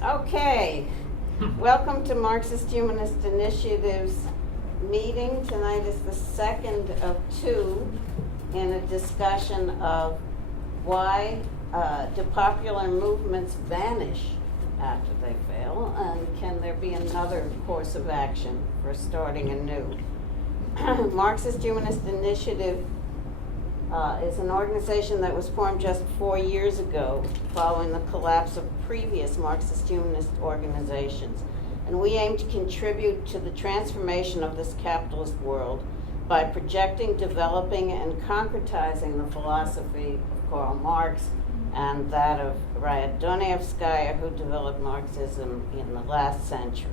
Okay, welcome to Marxist-Humanist Initiative's meeting. Tonight is the second of two in a discussion of why do popular movements vanish after they fail, and can there be another course of action for starting anew? Marxist-Humanist Initiative is an organization that was formed just 4 years ago following the collapse of previous Marxist-Humanist organizations. And we aim to contribute to the transformation of this capitalist world by projecting, developing, and concretizing the philosophy of Karl Marx and that of Donetskaya, who developed Marxism in the last century.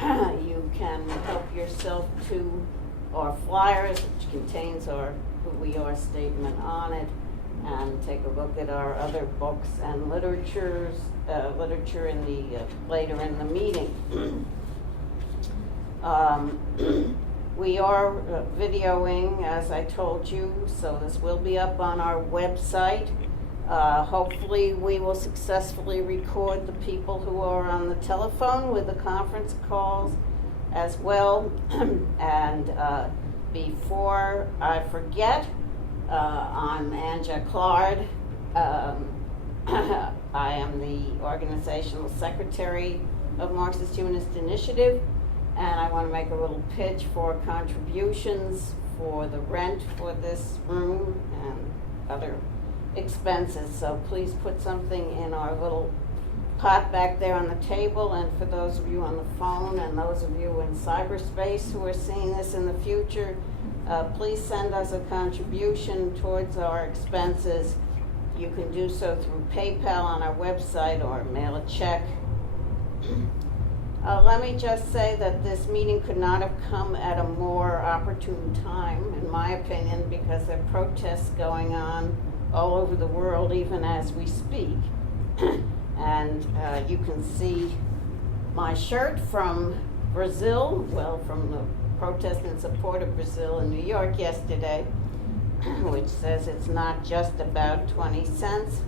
You can help yourself to our flyers, which contains our who we are statement on it, and take a look at our other books and literature in the later in the meeting. We are videoing, as I told you, so this will be up on our website. Hopefully we will successfully record the people who are on the telephone with the conference calls as well. And before I forget, I'm Anja Claude. I am the organizational secretary of Marxist-Humanist Initiative, and I want to make a little pitch for contributions for the rent for this room and other expenses. So please put something in our little pot back there on the table, and for those of you on the phone and those of you in cyberspace who are seeing this in the future, please send us a contribution towards our expenses. You can do so through PayPal on our website or mail a check. Let me just say that this meeting could not have come at a more opportune time, in my opinion, because there are protests going on all over the world, even as we speak. And you can see my shirt from Brazil, well, from the protest in support of Brazil in New York yesterday, which says it's not just about 20 cents.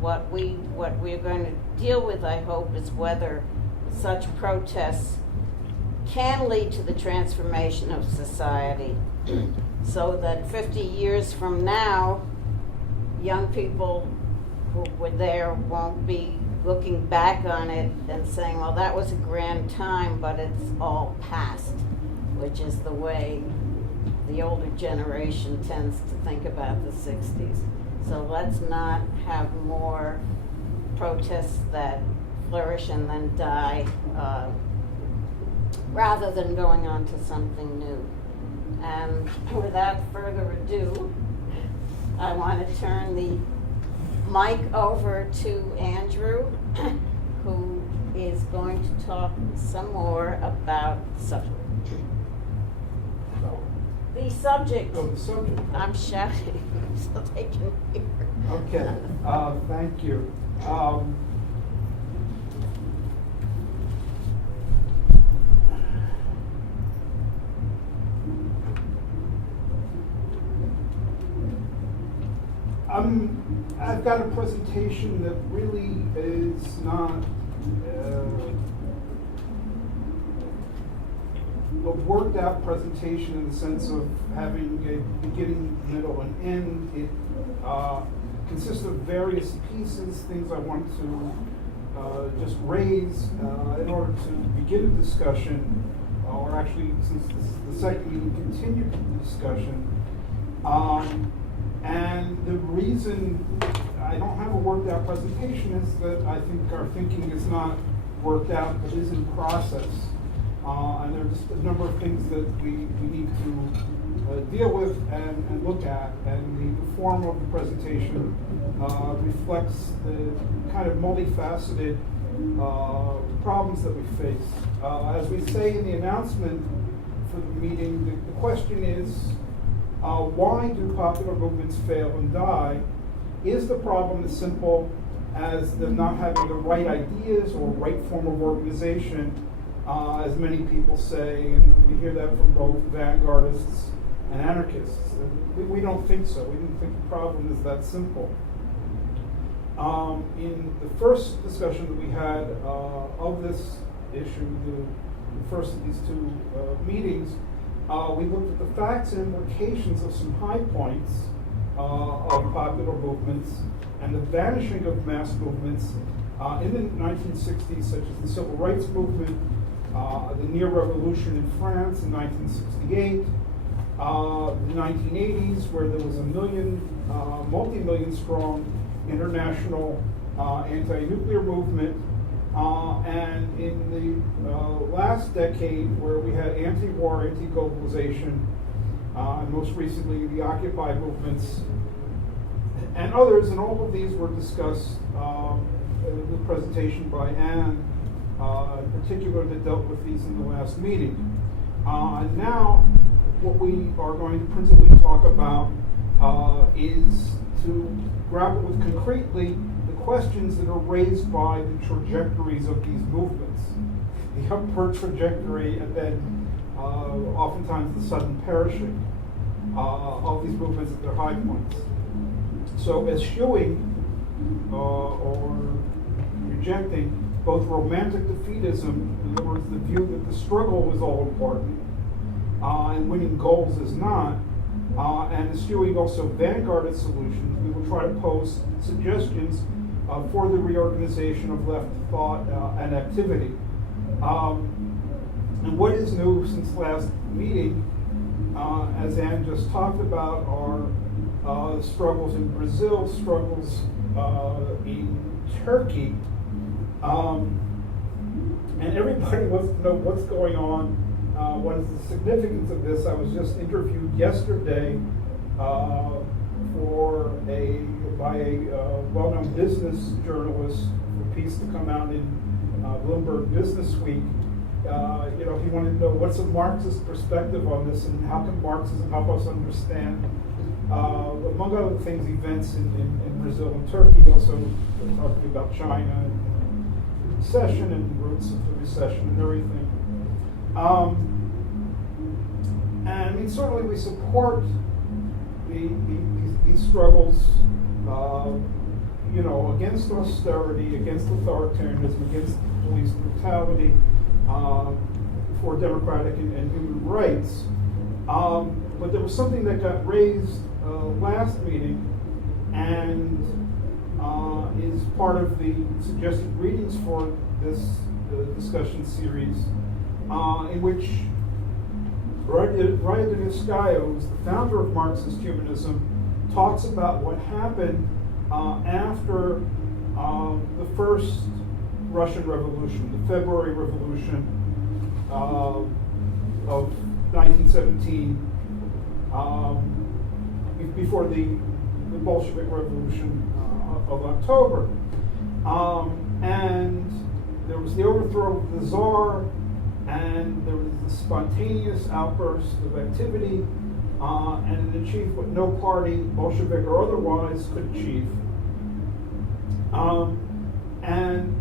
What we're going to deal with, I hope, is whether such protests can lead to the transformation of society so that 50 years from now, young people who were there won't be looking back on it and saying, well, that was a grand time, but it's all past, which is the way the older generation tends to think about the 60s. So let's not have more protests that flourish and then die, rather than going on to something new. And without further ado, I want to turn the mic over to Andrew, who is going to talk some more about the subject. The subject. Oh, the subject. I'm shouting so they can hear. Okay, thank you. I've got a presentation that really is not a worked out presentation in the sense of having a beginning, middle, and end. It consists of various pieces, things I want to just raise in order to begin a discussion, or actually, since this is the second meeting, continue the discussion. And the reason I don't have a worked out presentation is that I think our thinking is not worked out, but is in process. And there are just a number of things that we need to deal with and look at. And the form of the presentation reflects the kind of multifaceted problems that we face. As we say in the announcement for the meeting, the question is, why do popular movements fail and die? Is the problem as simple as them not having the right ideas or right form of organization, as many people say, and we hear that from both vanguardists and anarchists? We don't think so. We don't think the problem is that simple. In the first discussion that we had of this issue, the first of these two meetings, we looked at the facts and implications of some high points of popular movements and the vanishing of mass movements in the 1960s, such as the Civil Rights Movement, the Near Revolution in France in 1968, the 1980s, where there was a multi-million strong international anti-nuclear movement, and in the last decade, where we had anti-war, anti-globalization, and most recently the Occupy movements, and others, and all of these were discussed in the presentation by Anne, in particular, that dealt with these in the last meeting. And now, what we are going to principally talk about is to grapple with concretely the questions that are raised by the trajectories of these movements. The upward trajectory, and then oftentimes the sudden perishing of these movements at their high points. So Eschewing, or rejecting both romantic defeatism, in other words, the view that the struggle is all important, and winning goals is not, and eschewing also vanguardist solutions, we will try to pose suggestions for the reorganization of left thought and activity. And what is new since last meeting, as Anne just talked about, are struggles in Brazil, struggles in Turkey, and everybody wants to know what's going on, what is the significance of this. I was just interviewed yesterday by a well-known business journalist for a piece to come out in Bloomberg Business Week. He wanted to know what's a Marxist perspective on this, and how can Marxism help us understand, among other things, events in Brazil and Turkey. Also talking about China and recession and roots of the recession and everything. And I mean, certainly we support these struggles, against austerity, against authoritarianism, against police brutality, for democratic and human rights. But there was something that got raised last meeting, and is part of the suggested readings for this discussion series, in which Vanish, who's the founder of Marxist-Humanism, talks about what happened after the first Russian Revolution, the February Revolution of 1917, before the Bolshevik Revolution of October. And there was the overthrow of the Tsar, and there was the spontaneous outburst of activity, and it achieved what no party, Bolshevik or otherwise, could achieve. And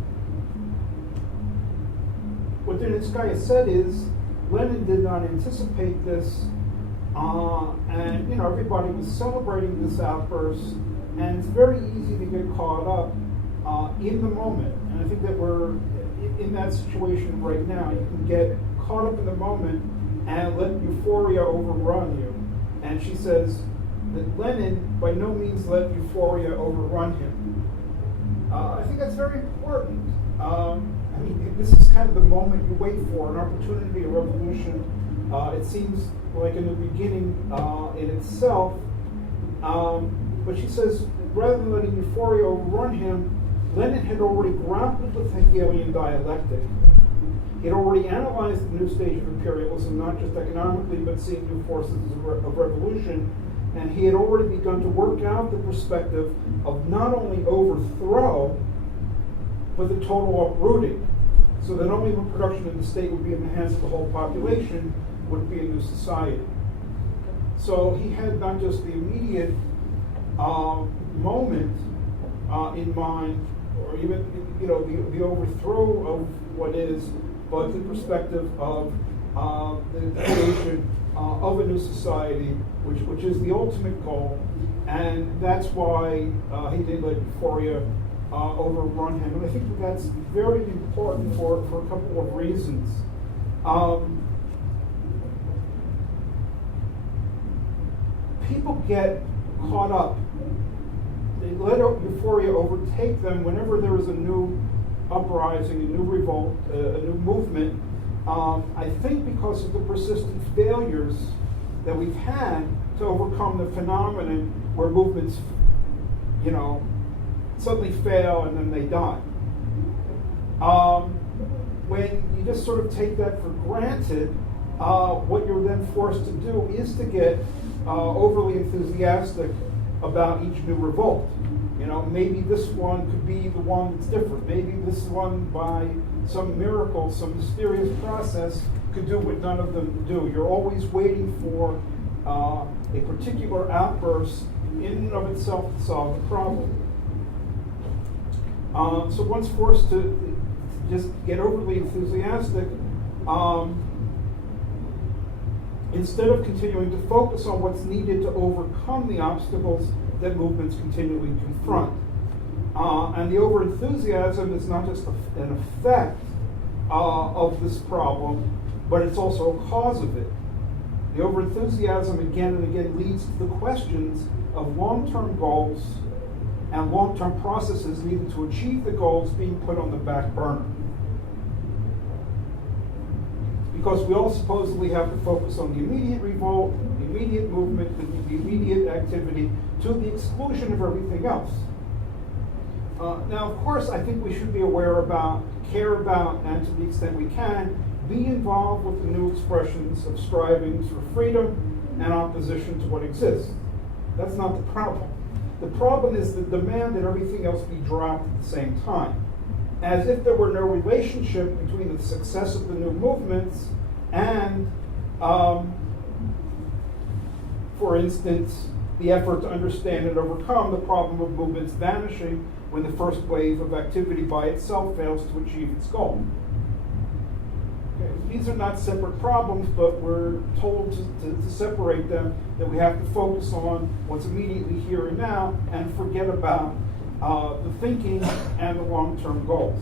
what Deniskaya said is, Lenin did not anticipate this, and everybody was celebrating this outburst, and it's very easy to get caught up in the moment. And I think that we're in that situation right now. You can get caught up in the moment and let euphoria overrun you. And she says that Lenin by no means let euphoria overrun him. I think that's very important. This is kind of the moment you wait for, an opportunity, a revolution. It seems like a new beginning in itself. But she says, rather than letting euphoria overrun him, Lenin had already grappled with Hegelian dialectic. He had already analyzed the new stage of imperialism, not just economically, but seeing new forces of revolution. And he had already begun to work out the perspective of not only overthrow, but the total uprooting. So that only when production of the state would be in the hands of the whole population would it be a new society. So he had not just the immediate moment in mind, or even the overthrow of what is, but the perspective of the creation of a new society, which is the ultimate goal, and that's why he didn't let euphoria overrun him. And I think that that's very important for a couple of reasons. People get caught up. They let euphoria overtake them whenever there is a new uprising, a new revolt, a new movement. I think because of the persistent failures that we've had to overcome the phenomenon where movements, suddenly fail and then they die. When you just sort of take that for granted, what you're then forced to do is to get overly enthusiastic about each new revolt. Maybe this one could be the one that's different. Maybe this one, by some miracle, some mysterious process, could do what none of them do. You're always waiting for a particular outburst in and of itself to solve the problem. So one's forced to just get overly enthusiastic instead of continuing to focus on what's needed to overcome the obstacles that movements continually confront. And the overenthusiasm is not just an effect of this problem, but it's also a cause of it. The overenthusiasm again and again leads to the questions of long-term goals and long-term processes needed to achieve the goals being put on the back burner. Because we all supposedly have to focus on the immediate revolt, the immediate movement, the immediate activity, to the exclusion of everything else. Now, of course, I think we should be aware about, care about, and to the extent we can, be involved with the new expressions of strivings for freedom and opposition to what exists. That's not the problem. The problem is the demand that everything else be dropped at the same time, as if there were no relationship between the success of the new movements and, for instance, the effort to understand and overcome the problem of movements vanishing when the first wave of activity by itself fails to achieve its goal. Okay. These are not separate problems, but we're told to separate them, that we have to focus on what's immediately here and now and forget about the thinking and the long-term goals.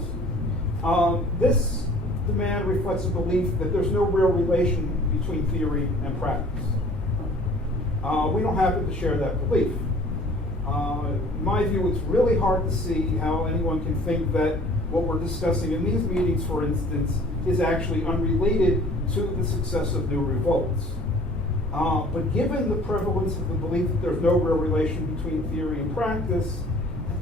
This demand reflects a belief that there's no real relation between theory and practice. We don't happen to share that belief. In my view, it's really hard to see how anyone can think that what we're discussing in these meetings, for instance, is actually unrelated to the success of new revolts. But given the prevalence of the belief that there's no real relation between theory and practice,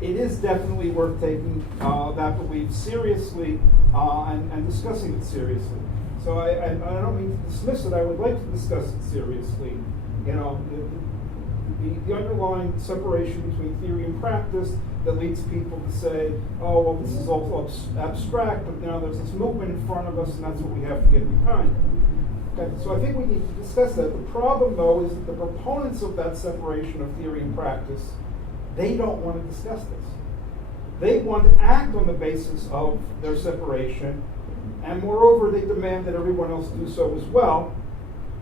it is definitely worth taking that belief seriously and discussing it seriously. So I don't mean to dismiss it. I would like to discuss it seriously. The underlying separation between theory and practice that leads people to say, oh, well, this is all abstract, but now there's this movement in front of us, and that's what we have to get behind. Okay, so I think we need to discuss that. The problem, though, is that the proponents of that separation of theory and practice, they don't want to discuss this. They want to act on the basis of their separation, and moreover, they demand that everyone else do so as well,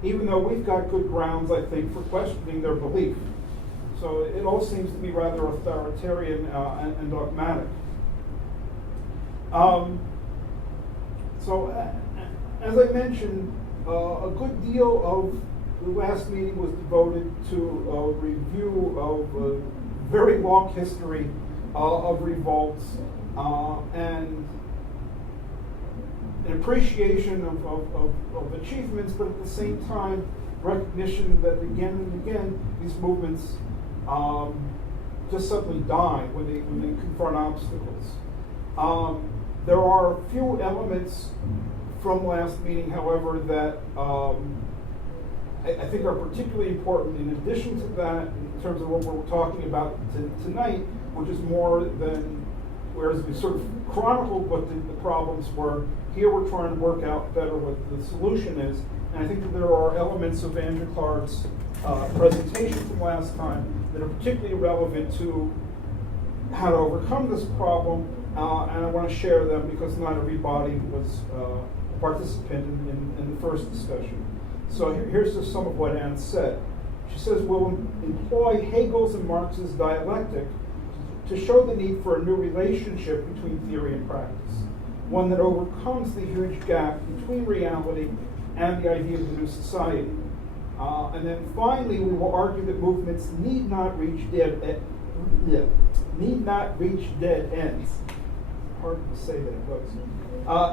even though we've got good grounds, I think, for questioning their belief. So it all seems to be rather authoritarian and dogmatic. As I mentioned, a good deal of the last meeting was devoted to a review of a very long history of revolts and an appreciation of achievements, but at the same time, recognition that again and again, these movements just suddenly die when they confront obstacles. There are a few elements from last meeting, however, that I think are particularly important in addition to that, in terms of what we're talking about tonight, which is more than, whereas we sort of chronicled what the problems were, here we're trying to work out better what the solution is. And I think that there are elements of Andrew Clark's presentation from last time that are particularly relevant to how to overcome this problem, and I want to share them because not everybody was a participant in the first discussion. So here's just some of what Anne said. She says, we'll employ Hegel's and Marx's dialectic to show the need for a new relationship between theory and practice, one that overcomes the huge gap between reality and the idea of the new society. And then finally, we will argue that movements need not reach dead ends. Hard to say that, folks.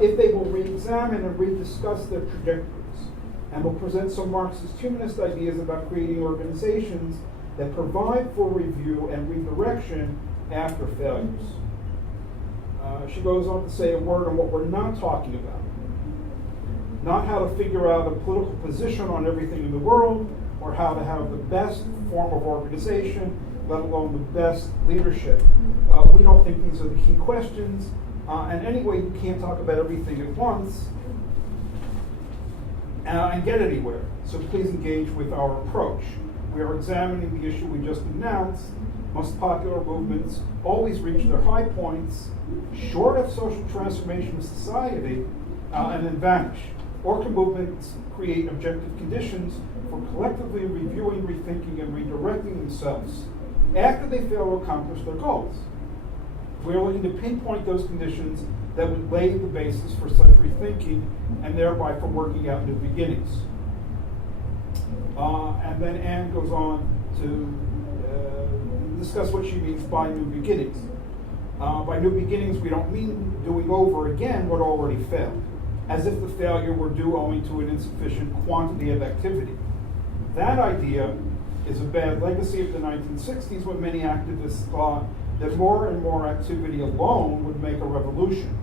If they will re-examine and rediscuss their trajectories, and will present some Marxist-Humanist ideas about creating organizations that provide for review and redirection after failures. She goes on to say a word on what we're not talking about. Not how to figure out a political position on everything in the world, or how to have the best form of organization, let alone the best leadership. We don't think these are the key questions. And anyway, you can't talk about everything at once and get anywhere. So please engage with our approach. We are examining the issue we just announced. Most popular movements always reach their high points, short of social transformation of society, and then vanish. Or can movements create objective conditions for collectively reviewing, rethinking, and redirecting themselves after they fail to accomplish their goals? We are looking to pinpoint those conditions that would lay the basis for such rethinking and thereby for working out new beginnings. And then Anne goes on to discuss what she means by new beginnings. By new beginnings, we don't mean doing over again what already failed, as if the failure were due only to an insufficient quantity of activity. That idea is a bad legacy of the 1960s, when many activists thought that more and more activity alone would make a revolution,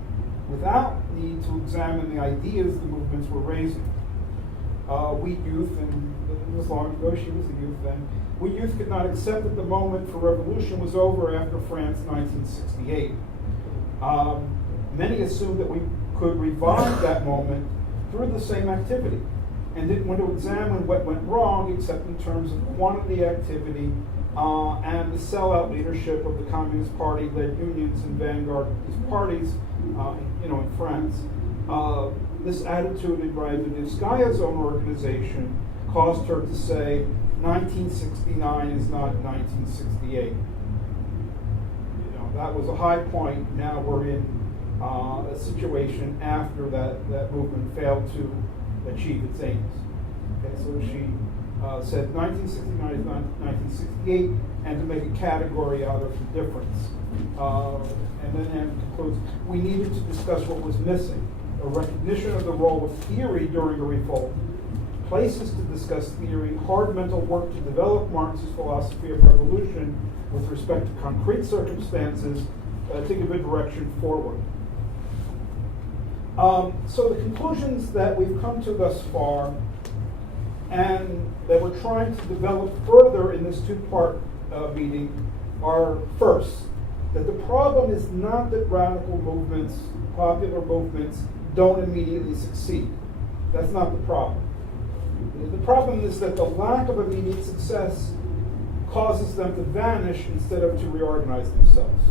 without need to examine the ideas the movements were raising. We youth, and it was long ago, she was a youth then, we youth could not accept that the moment for revolution was over after France 1968. Many assumed that we could revive that moment through the same activity, and didn't want to examine what went wrong except in terms of quantity, activity, and the sellout leadership of the Communist Party-led unions and vanguardist parties, in France. This attitude in Bryanskaya own organization caused her to say, 1969 is not 1968. That was a high point. Now we're in a situation after that movement failed to achieve its aims. Okay, so she said 1969 is not 1968, and to make a category out of the difference. And then Anne concludes, we needed to discuss what was missing, a recognition of the role of theory during a revolt, places to discuss theory, hard mental work to develop Marxist philosophy of revolution with respect to concrete circumstances, to give a direction forward. So the conclusions that we've come to thus far, and that we're trying to develop further in this two-part meeting, are first, that the problem is not that radical movements, popular movements, don't immediately succeed. That's not the problem. The problem is that the lack of immediate success causes them to vanish instead of to reorganize themselves.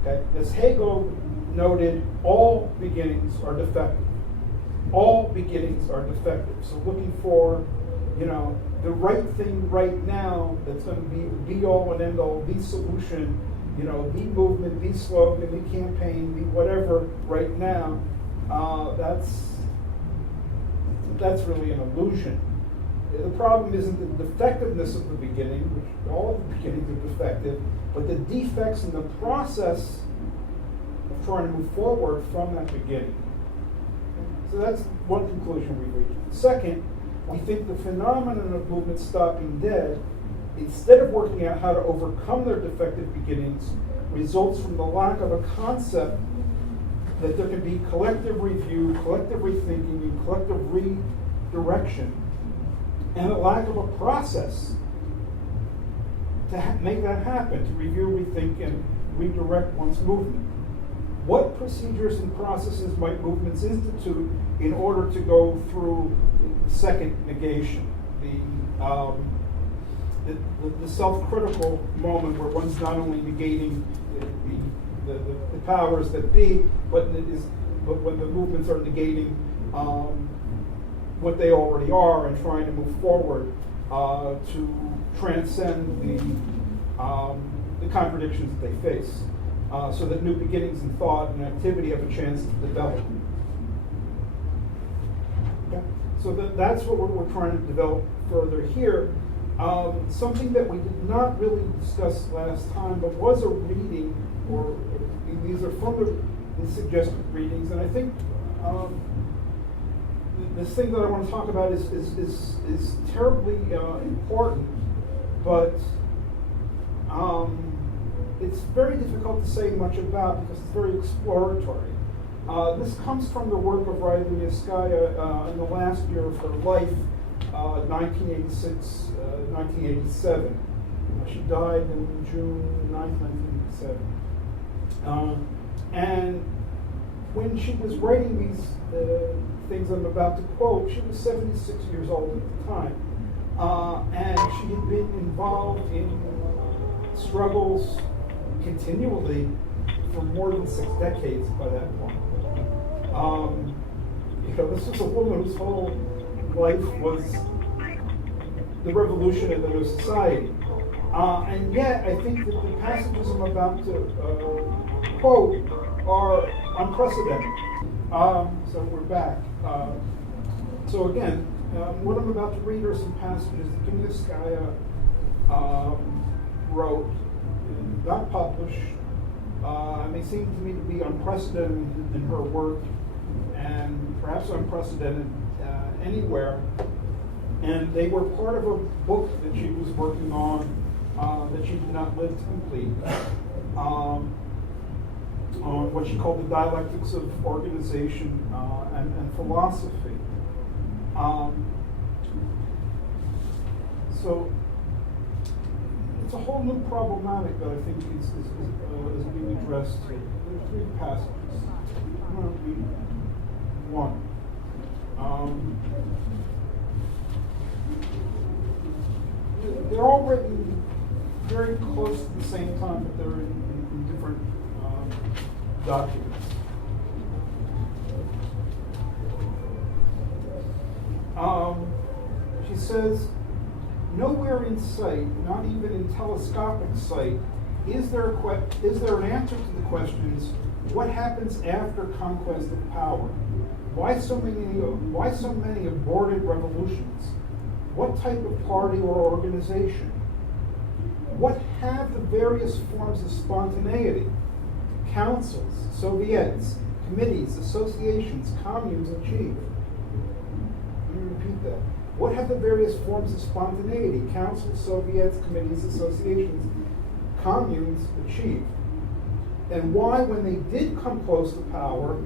Okay? As Hegel noted, all beginnings are defective. All beginnings are defective. So looking for, the right thing right now that's going to be the be-all and end-all, the solution, the movement, the slogan, the campaign, the whatever right now, that's really an illusion. The problem isn't the defectiveness of the beginning, which all of the beginnings are defective, but the defects in the process of trying to move forward from that beginning. So that's one conclusion we reached. Second, we think the phenomenon of movements stopping dead, instead of working out how to overcome their defective beginnings, results from the lack of a concept that there can be collective review, collective rethinking, and collective redirection, and a lack of a process to make that happen, to review, rethink, and redirect one's movement. What procedures and processes might movements institute in order to go through the second negation, the self-critical moment where one's not only negating the powers that be, but when the movements are negating what they already are and trying to move forward to transcend the contradictions that they face, so that new beginnings in thought and activity have a chance to develop. Okay. So that's what we're trying to develop further here. Something that we did not really discuss last time, but was a reading, or these are from the suggested readings, and I think this thing that I want to talk about is terribly important, but it's very difficult to say much about because it's very exploratory. This comes from the work of Eschewing in the last year of her life, 1986, 1987. She died in June 9, 1987. And when she was writing these things I'm about to quote, she was 76 years old at the time. And she had been involved in struggles continually for more than 6 decades by that point. This was a woman whose whole life was the revolution in the new society. And yet, I think that the passages I'm about to quote are unprecedented. So we're back. So again, what I'm about to read are some passages that Eschewing wrote, got published, and they seem to me to be unprecedented in her work, and perhaps unprecedented anywhere. And they were part of a book that she was working on that she did not live to complete, on what she called the dialectics of organization and philosophy. So it's a whole new problematic that I think is being addressed here. There are 3 passages. I'm going to read one. They're all written very close at the same time, but they're in different documents. She says, nowhere in sight, not even in telescopic sight, is there an answer to the questions, what happens after conquest of power? Why so many aborted revolutions? What type of party or organization? What have the various forms of spontaneity, councils, Soviets, committees, associations, communes achieved? Let me repeat that. What have the various forms of spontaneity, councils, Soviets, committees, associations, communes achieved? And why, when they did come close to power,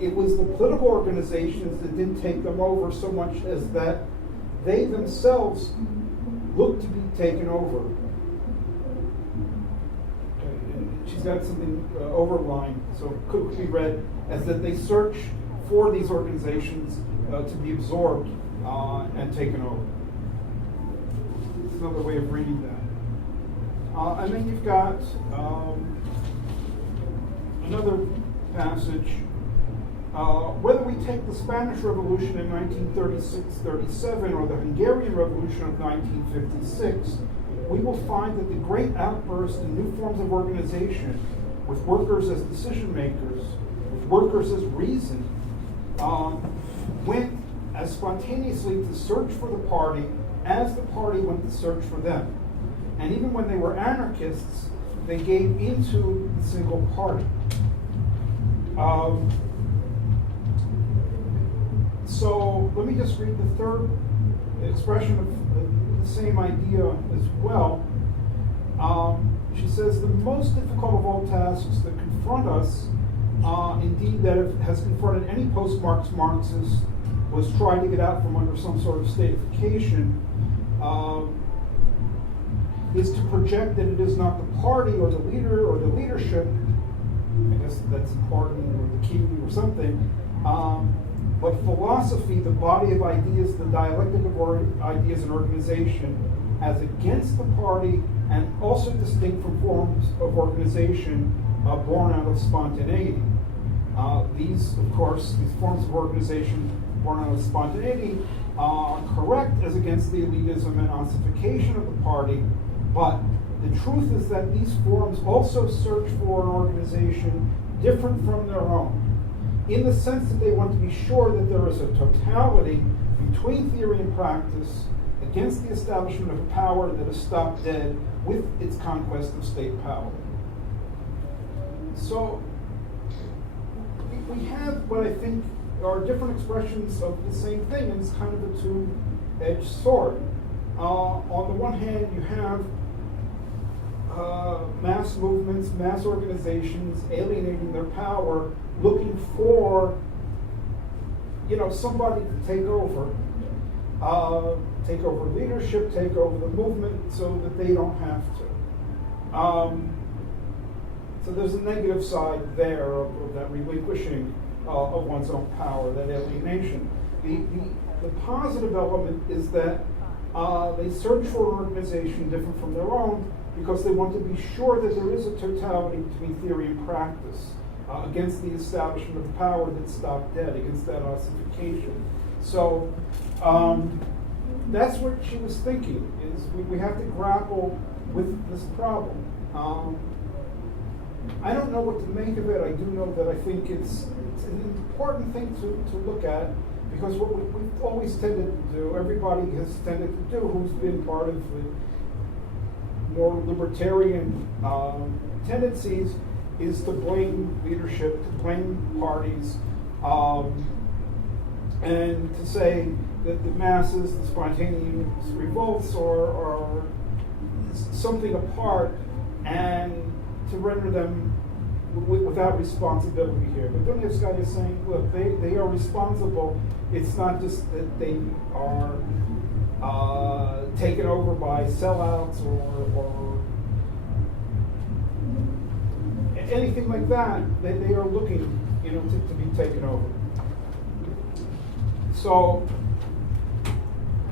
it was the political organizations that didn't take them over so much as that they themselves looked to be taken over. She's got something overlined, so it could be read as that they search for these organizations to be absorbed and taken over. It's another way of reading that. And then you've got another passage. Whether we take the Spanish Revolution in 1936-37 or the Hungarian Revolution of 1956, we will find that the great outburst in new forms of organization, with workers as decision makers, with workers as reason, went as spontaneously to search for the party as the party went to search for them. And even when they were anarchists, they gave into the single party. So let me just read the third expression of the same idea as well. She says, the most difficult of all tasks that confront us, indeed that has confronted any post-Marx Marxist, was trying to get out from under some sort of statification, is to project that it is not the party or the leader or the leadership, I guess that's important, or the key or something, but philosophy, the body of ideas, the dialectic of ideas and organization, as against the party and also distinct from forms of organization born out of spontaneity. These, of course, these forms of organization born out of spontaneity are correct as against the elitism and ossification of the party, but The truth is that these forms also search for an organization different from their own, in the sense that they want to be sure that there is a totality between theory and practice against the establishment of a power that is stopped dead with its conquest of state power. So we have what I think are different expressions of the same thing, and it's kind of a two-edged sword. On the one hand, you have mass movements, mass organizations alienating their power, looking for, somebody to take over leadership, take over the movement, so that they don't have to. So there's a negative side there of that relinquishing of one's own power, that alienation. The positive element is that they search for an organization different from their own because they want to be sure that there is a totality between theory and practice against the establishment of power that stopped dead, against that ossification. So that's what she was thinking, is we have to grapple with this problem. I don't know what to make of it. I do know that I think it's an important thing to look at, because what we've always tended to do, everybody has tended to do who's been part of the more libertarian tendencies, is to blame leadership, to blame parties, and to say that the masses, the spontaneous revolts are something apart, and to render them without responsibility here. But Dunevskaya is saying, look, they are responsible. It's not just that they are taken over by sellouts or anything like that. They are looking, to be taken over. So,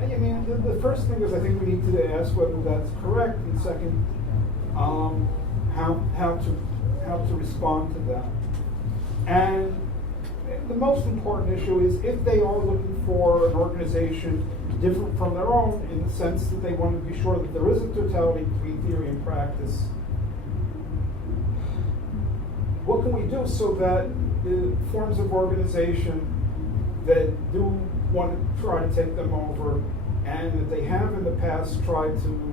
I mean, the first thing is, I think we need to ask whether that's correct, and second, how to respond to that. And the most important issue is, if they are looking for an organization different from their own, in the sense that they want to be sure that there is a totality between theory and practice, what can we do so that the forms of organization that do want to try to take them over, and that they have in the past tried to,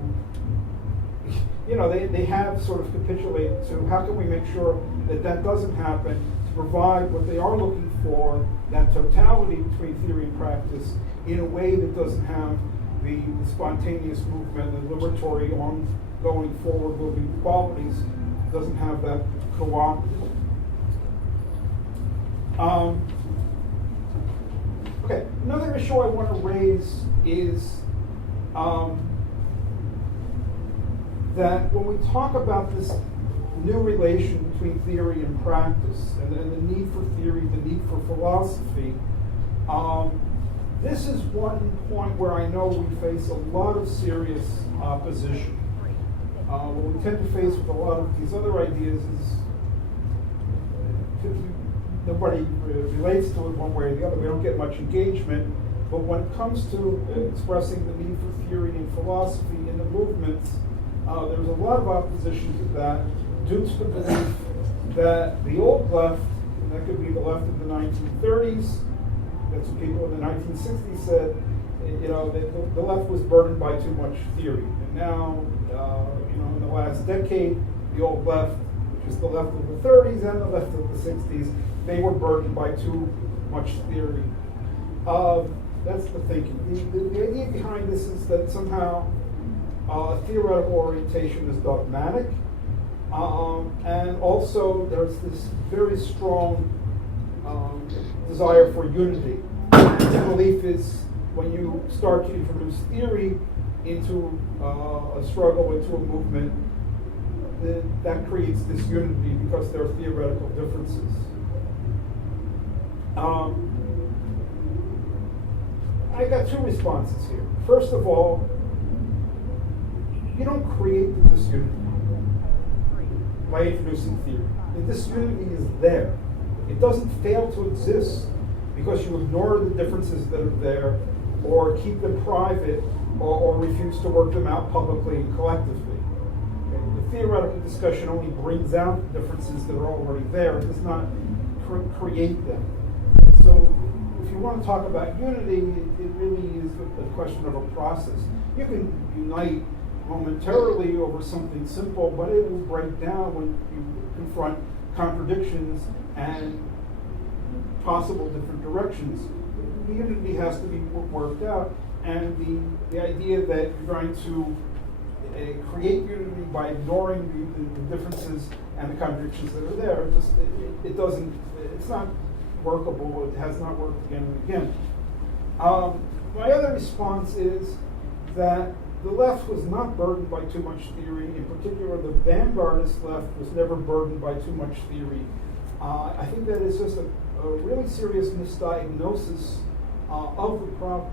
they have sort of capitulated to, how can we make sure that that doesn't happen, to provide what they are looking for, that totality between theory and practice, in a way that doesn't have the spontaneous movement, the liberatory ongoing forward-moving qualities, doesn't have that cooperative. Okay, another issue I want to raise is that when we talk about this new relation between theory and practice, and the need for theory, the need for philosophy, this is one point where I know we face a lot of serious opposition. What we tend to face with a lot of these other ideas is nobody relates to it one way or the other. We don't get much engagement. But when it comes to expressing the need for theory and philosophy in the movements, there's a lot of opposition to that, due to the belief that the old left, and that could be the left of the 1930s, that's what people in the 1960s said, the left was burdened by too much theory. And now, in the last decade, the old left, which is the left of the 30s and the left of the 60s, they were burdened by too much theory. That's the thinking. The idea behind this is that somehow theoretical orientation is dogmatic, and also there's this very strong desire for unity. The belief is, when you start to introduce theory into a struggle, into a movement, that creates this unity because there are theoretical differences. I got two responses here. First of all, you don't create the disunity by introducing theory. The disunity is there. It doesn't fail to exist because you ignore the differences that are there, or keep them private, or refuse to work them out publicly and collectively. The theoretical discussion only brings out differences that are already there. It does not create them. So if you want to talk about unity, it really is a question of a process. You can unite momentarily over something simple, but it will break down when you confront contradictions and possible different directions. The unity has to be worked out, and the idea that you're going to create unity by ignoring the differences and the contradictions that are there, it doesn't, it's not workable. It has not worked again and again. My other response is that the left was not burdened by too much theory. In particular, the vanguardist left was never burdened by too much theory. I think that is just a really serious misdiagnosis of the problem.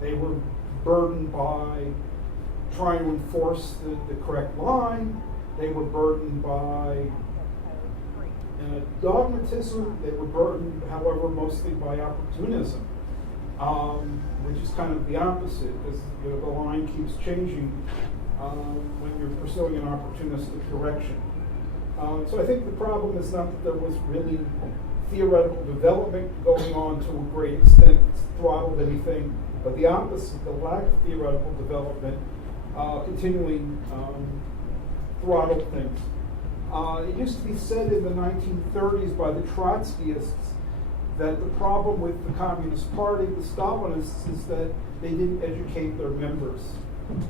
They were burdened by trying to enforce the correct line. They were burdened by dogmatism. They were burdened, however, mostly by opportunism, which is kind of the opposite, because the line keeps changing when you're pursuing an opportunistic direction. So I think the problem is not that there was really theoretical development going on to a great extent, it's throttled anything, but the opposite, the lack of theoretical development continually throttled things. It used to be said in the 1930s by the Trotskyists that the problem with the Communist Party, the Stalinists, is that they didn't educate their members. And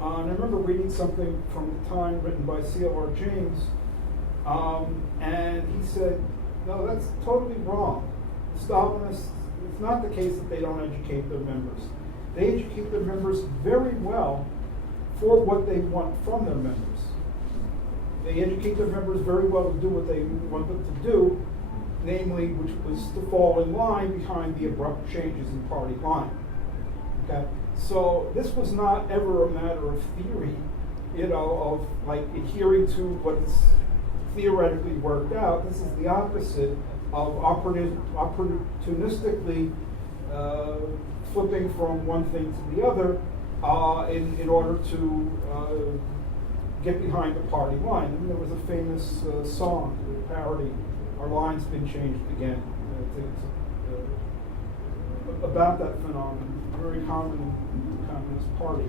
I remember reading something from the time written by C.L.R. James, and he said, no, that's totally wrong. The Stalinists, it's not the case that they don't educate their members. They educate their members very well for what they want from their members. They educate their members very well to do what they want them to do, namely, which was to fall in line behind the abrupt changes in party line. Okay? So this was not ever a matter of theory, of like adhering to what is theoretically worked out. This is the opposite of opportunistically flipping from one thing to the other in order to get behind the party line. And there was a famous song, a parody, "Our Line's Been Changed Again," about that phenomenon, very common in the Communist Party.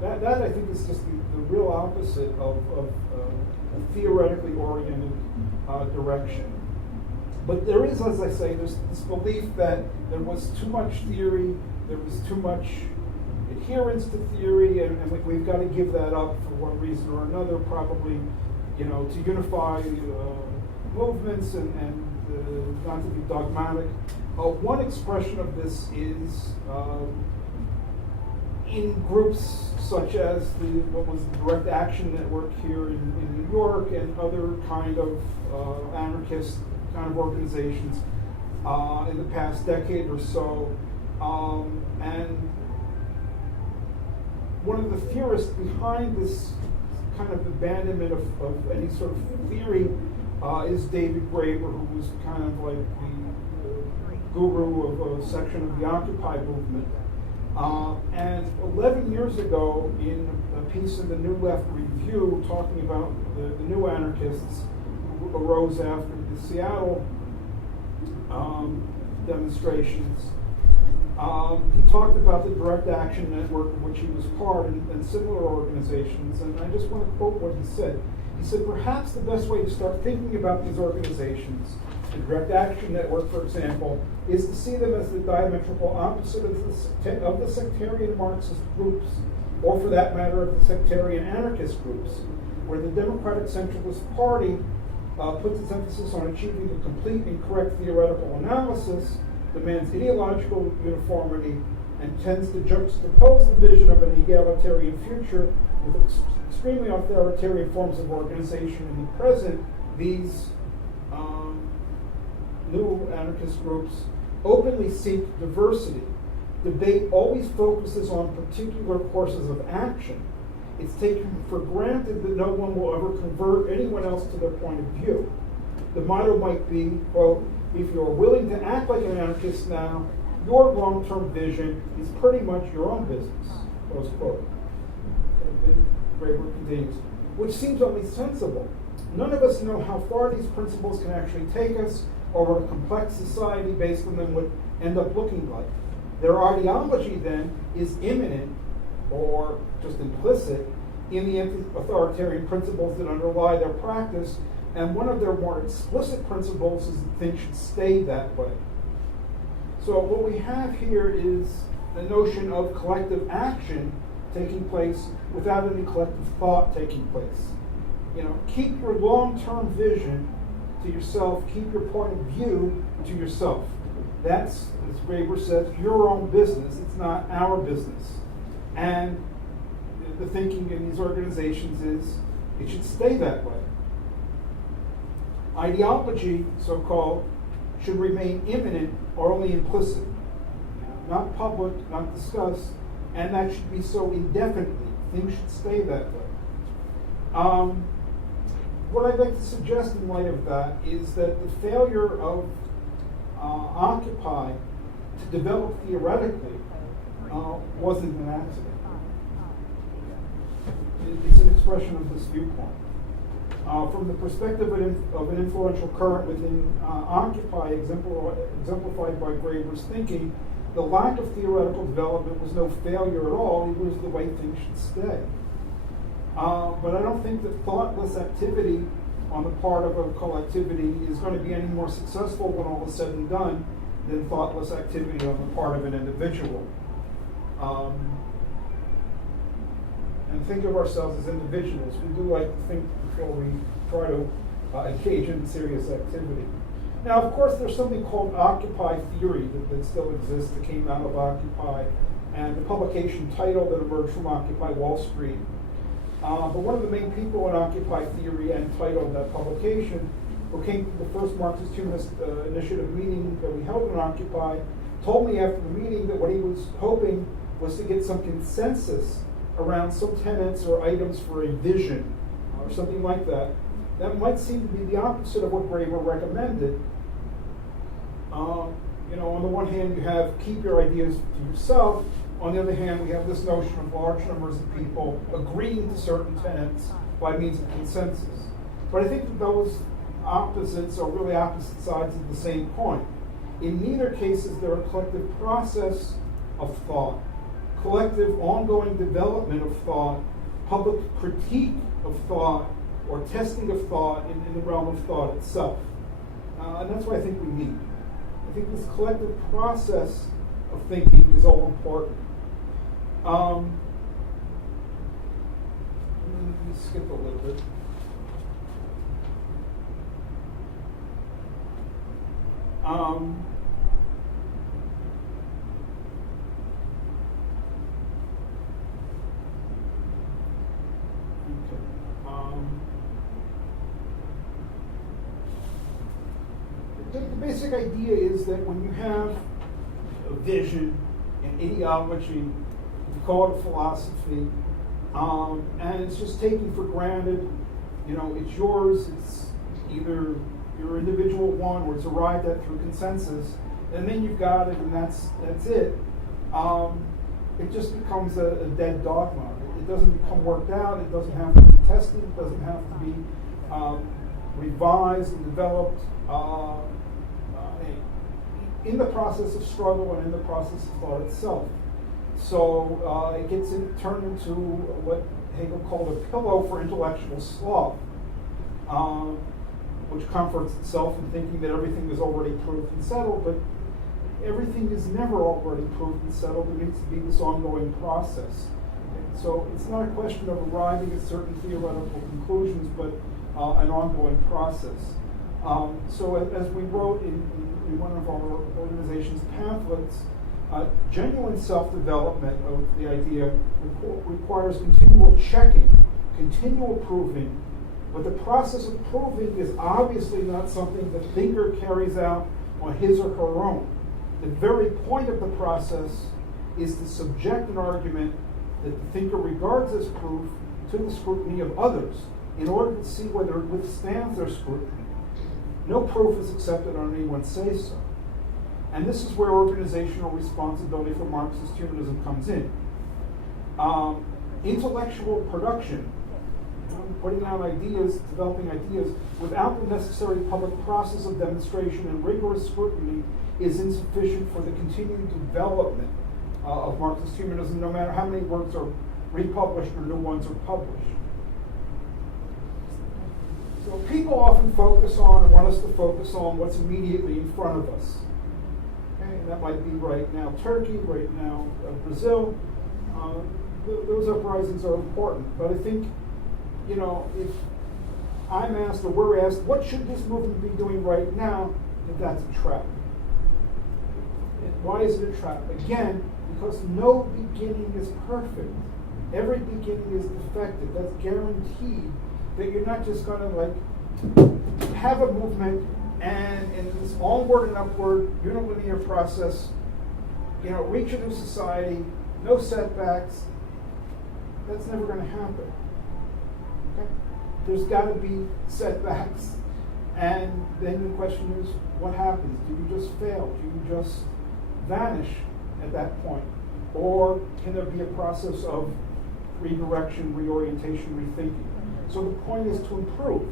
That I think is just the real opposite of a theoretically oriented direction. But there is, as I say, there's this belief that there was too much theory, there was too much adherence to theory, and we've got to give that up for one reason or another, probably, to unify movements and not to be dogmatic. One expression of this is in groups such as what was the Direct Action Network here in New York and other kind of anarchist kind of organizations in the past decade or so. And one of the theorists behind this kind of abandonment of any sort of theory is David Graeber, who was kind of like the guru of a section of the Occupy movement. And 11 years ago, in a piece in the New Left Review talking about the new anarchists who arose after the Seattle demonstrations, he talked about the Direct Action Network, of which he was part, and similar organizations. And I just want to quote what he said. He said, perhaps the best way to start thinking about these organizations, the Direct Action Network, for example, is to see them as the diametrical opposite of the sectarian Marxist groups, or for that matter, of the sectarian anarchist groups, where the Democratic Centralist Party puts its emphasis on achieving a complete and correct theoretical analysis, demands ideological uniformity, and tends to juxtapose the vision of an egalitarian future with extremely authoritarian forms of organization in the present. These new anarchist groups openly seek diversity. Debate always focuses on particular courses of action. It's taken for granted that no one will ever convert anyone else to their point of view. The motto might be, quote, if you're willing to act like an anarchist now, your long-term vision is pretty much your own business, close quote. Graeber continues, which seems only sensible. None of us know how far these principles can actually take us, or what a complex society based on them would end up looking like. Their ideology, then, is immanent, or just implicit, in the anti-authoritarian principles that underlie their practice, and one of their more explicit principles is that things should stay that way. So what we have here is the notion of collective action taking place without any collective thought taking place. Keep your long-term vision to yourself, keep your point of view to yourself. That's, as Graeber says, your own business, it's not our business. And the thinking in these organizations is it should stay that way. Ideology, so-called, should remain immanent or only implicit, not public, not discussed, and that should be so indefinitely. Things should stay that way. What I'd like to suggest in light of that is that the failure of Occupy to develop theoretically wasn't an accident. It's an expression of this viewpoint. From the perspective of an influential current within Occupy, exemplified by Graeber's thinking, the lack of theoretical development was no failure at all. It was the way things should stay. But I don't think that thoughtless activity on the part of a collectivity is going to be any more successful when all is said and done than thoughtless activity on the part of an individual. And think of ourselves as individuals. We do like to think before we try to engage in serious activity. Now, of course, there's something called Occupy theory that still exists, that came out of Occupy, and the publication title that emerged from Occupy Wall Street. But one of the main people in Occupy theory and title of that publication, who came to the first Marxist-Humanist initiative meeting that we held in Occupy, told me after the meeting that what he was hoping was to get some consensus around some tenets or items for a vision or something like that. That might seem to be the opposite of what Graeber recommended. On the one hand, you have keep your ideas to yourself. On the other hand, we have this notion of large numbers of people agreeing to certain tenets by means of consensus. But I think that those opposites are really opposite sides of the same coin. In neither cases, they're a collective process of thought, collective ongoing development of thought, public critique of thought, or testing of thought in the realm of thought itself. And that's what I think we need. I think this collective process of thinking is all important. Let me skip a little bit. The basic idea is that when you have a vision, an ideology, you call it a philosophy, and it's just taken for granted, it's yours, it's either your individual one or it's arrived at through consensus, and then you've got it and that's it. It just becomes a dead dogma. It doesn't become worked out, it doesn't have to be tested, it doesn't have to be revised and developed in the process of struggle and in the process of thought itself. So it gets turned into what Hegel called a pillow for intellectual sloth, which comforts itself in thinking that everything is already proved and settled, but everything is never already proved and settled. There needs to be this ongoing process. So it's not a question of arriving at certain theoretical conclusions, but an ongoing process. So as we wrote in one of our organization's pamphlets, genuine self-development of the idea requires continual checking, continual proving, but the process of proving is obviously not something the thinker carries out on his or her own. The very point of the process is to subject an argument that the thinker regards as proof to the scrutiny of others in order to see whether it withstands their scrutiny. No proof is accepted on anyone's say-so. And this is where organizational responsibility for Marxist-Humanism comes in. intellectual production, putting out ideas, developing ideas, without the necessary public process of demonstration and rigorous scrutiny is insufficient for the continued development of Marxist humanism, no matter how many works are republished or new ones are published. So people often focus on and want us to focus on what's immediately in front of us. Okay, and that might be right now Turkey, right now Brazil. Those uprisings are important, but I think, if I'm asked or we're asked, what should this movement be doing right now? That's a trap. Why is it a trap? Again, because no beginning is perfect. Every beginning is defective. That's guaranteed that you're not just going to have a movement and in this onward and upward unilinear process, reach a new society, no setbacks. That's never going to happen. Okay? There's got to be setbacks. And then the question is, what happens? Do you just fail? Do you just vanish at that point? Or can there be a process of redirection, reorientation, rethinking? So the point is to improve.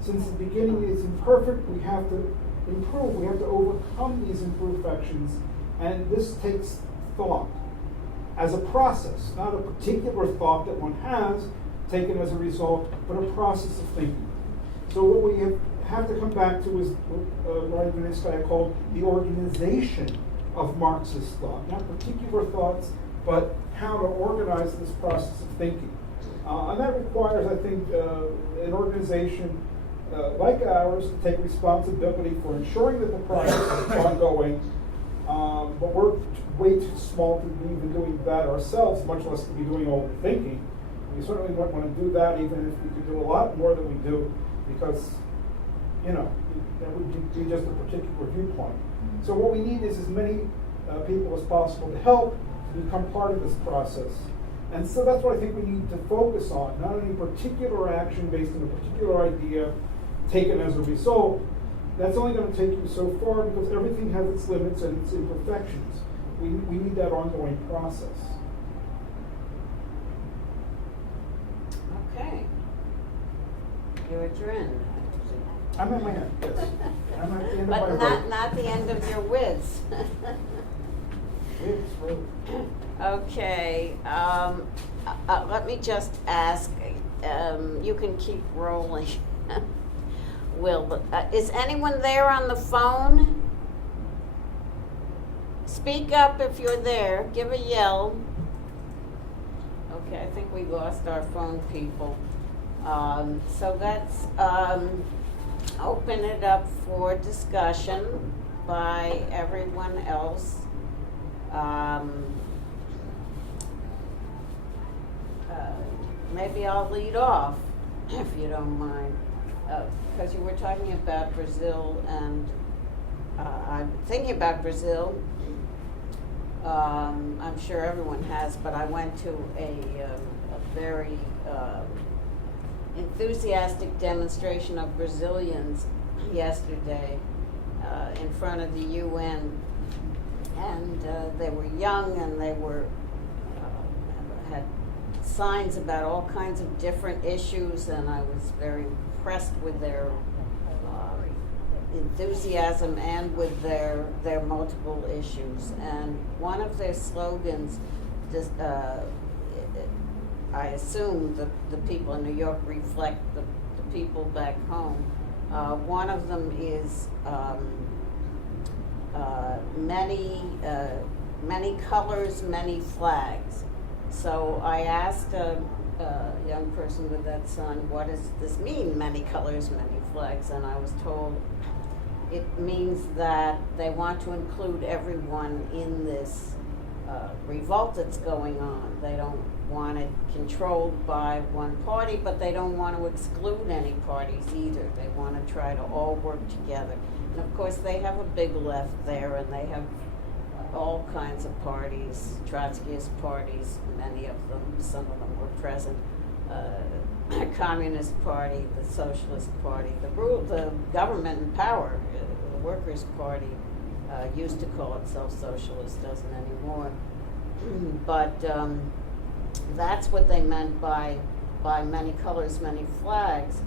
Since the beginning is imperfect, we have to improve. We have to overcome these imperfections. And this takes thought as a process, not a particular thought that one has taken as a result, but a process of thinking. So what we have to come back to is what I called the organization of Marxist thought. Not particular thoughts, but how to organize this process of thinking. And that requires, I think, an organization like ours to take responsibility for ensuring that the process is ongoing. But we're way too small to be even doing that ourselves, much less to be doing all the thinking. We certainly wouldn't want to do that, even if we could do a lot more than we do, because, that would be just a particular viewpoint. So what we need is as many people as possible to help to become part of this process. And so that's what I think we need to focus on, not any particular action based on a particular idea taken as a result. That's only going to take you so far because everything has its limits and its imperfections. We need that ongoing process. Okay. You're adjourned. I'm at my end, yes. I'm at the end of my But rope. not the end of your whiz. It's rope. Okay, let me just ask, you can keep rolling. Will, is anyone there on the phone? Speak up if you're there, give a yell. Okay, I think we lost our phone people. So let's open it up for discussion by everyone else. Maybe I'll lead off, if you don't mind, because you were talking about Brazil, and I'm thinking about Brazil. I'm sure everyone has, but I went to a very enthusiastic demonstration of Brazilians yesterday in front of the UN, and they were young, and they were had signs about all kinds of different issues, and I was very impressed with their enthusiasm and with their multiple issues. And one of their slogans, just, I assume the people in New York reflect the people back home. One of them is many colors, many flags. So I asked a young person with that sign, what does this mean, many colors, many flags? And I was told it means that they want to include everyone in this revolt that's going on. They don't want it controlled by one party, but they don't want to exclude any parties either. They want to try to all work together. And of course they have a big left there, and they have all kinds of parties, Trotskyist parties, many of them, some of them were present, Communist Party, the Socialist Party, the government in power, the Workers' Party used to call itself socialist, doesn't anymore. But that's what they meant by many colors, many flags.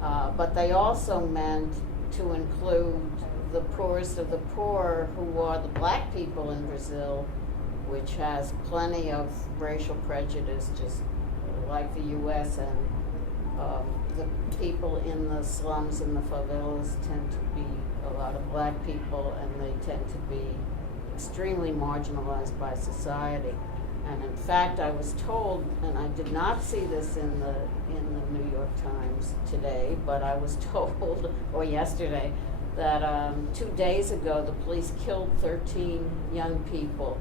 But they also meant to include the poorest of the poor, who are the black people in Brazil, which has plenty of racial prejudice, just like the U.S., and the people in the slums and the favelas tend to be a lot of black people, and they tend to be extremely marginalized by society. And in fact, I was told, and I did not see this in the New York Times today, but I was told, or yesterday, that 2 days ago the police killed 13 young people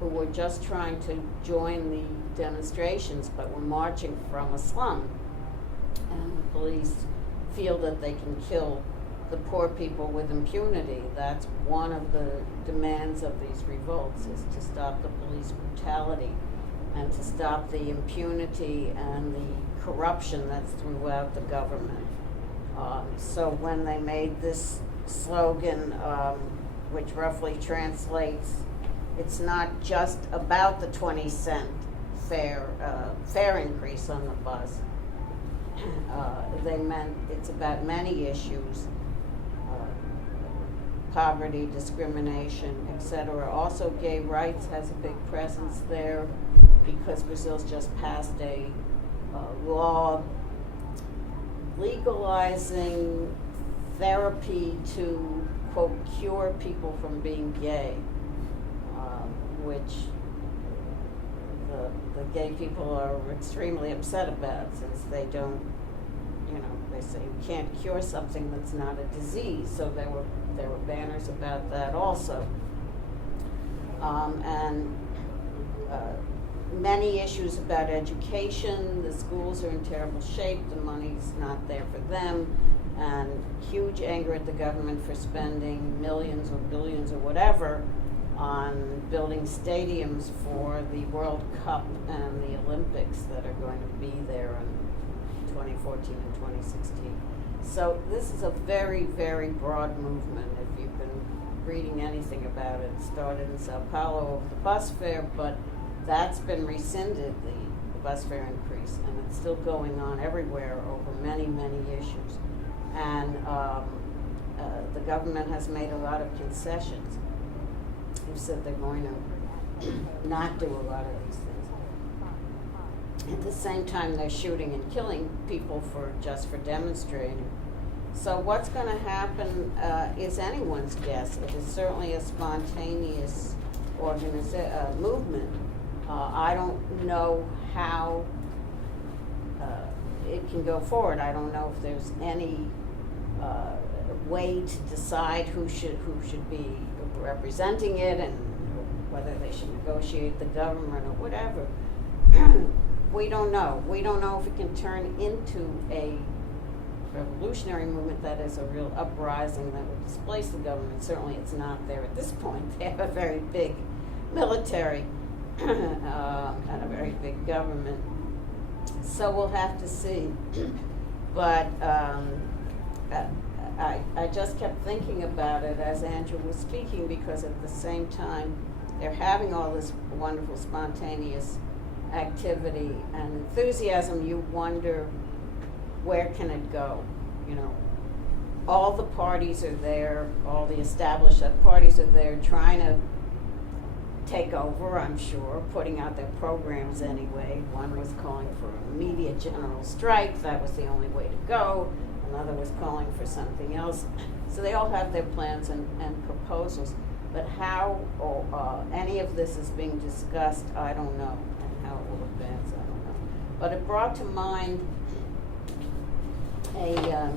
who were just trying to join the demonstrations, but were marching from a slum. And the police feel that they can kill the poor people with impunity. That's one of the demands of these revolts, is to stop the police brutality and to stop the impunity and the corruption that's throughout the government. So when they made this slogan, which roughly translates, it's not just about the 20-cent fare increase on the bus. They meant it's about many issues, poverty, discrimination, etc. Also, gay rights has a big presence there, because Brazil's just passed a law legalizing therapy to, quote, cure people from being gay, which the gay people are extremely upset about, since they don't, they say you can't cure something that's not a disease. So there were banners about that also. And many issues about education. The schools are in terrible shape, the money's not there for them, and huge anger at the government for spending millions or billions or whatever on building stadiums for the World Cup and the Olympics that are going to be there in 2014 and 2016. So this is a very, very broad movement. If you've been reading anything about it, it started in Sao Paulo over the bus fare, but that's been rescinded, the bus fare increase, and it's still going on everywhere over many, many issues. And the government has made a lot of concessions. They've said they're going to not do a lot of these things. At the same time, they're shooting and killing people just for demonstrating. So what's going to happen is anyone's guess. It is certainly a spontaneous movement. I don't know how it can go forward. I don't know if there's any way to decide who should be representing it, and whether they should negotiate the government or whatever. We don't know. We don't know if it can turn into a revolutionary movement that is a real uprising that would displace the government. Certainly it's not there at this point. They have a very big military and a very big government. So we'll have to see. But I just kept thinking about it as Andrew was speaking, because at the same time they're having all this wonderful spontaneous activity and enthusiasm. You wonder, where can it go? All the parties are there, all the established parties are there trying to take over, I'm sure, putting out their programs anyway. One was calling for an immediate general strike. That was the only way to go. Another was calling for something else. So they all have their plans and proposals. But how any of this is being discussed, I don't know. And how it will advance, I don't know. But it brought to mind a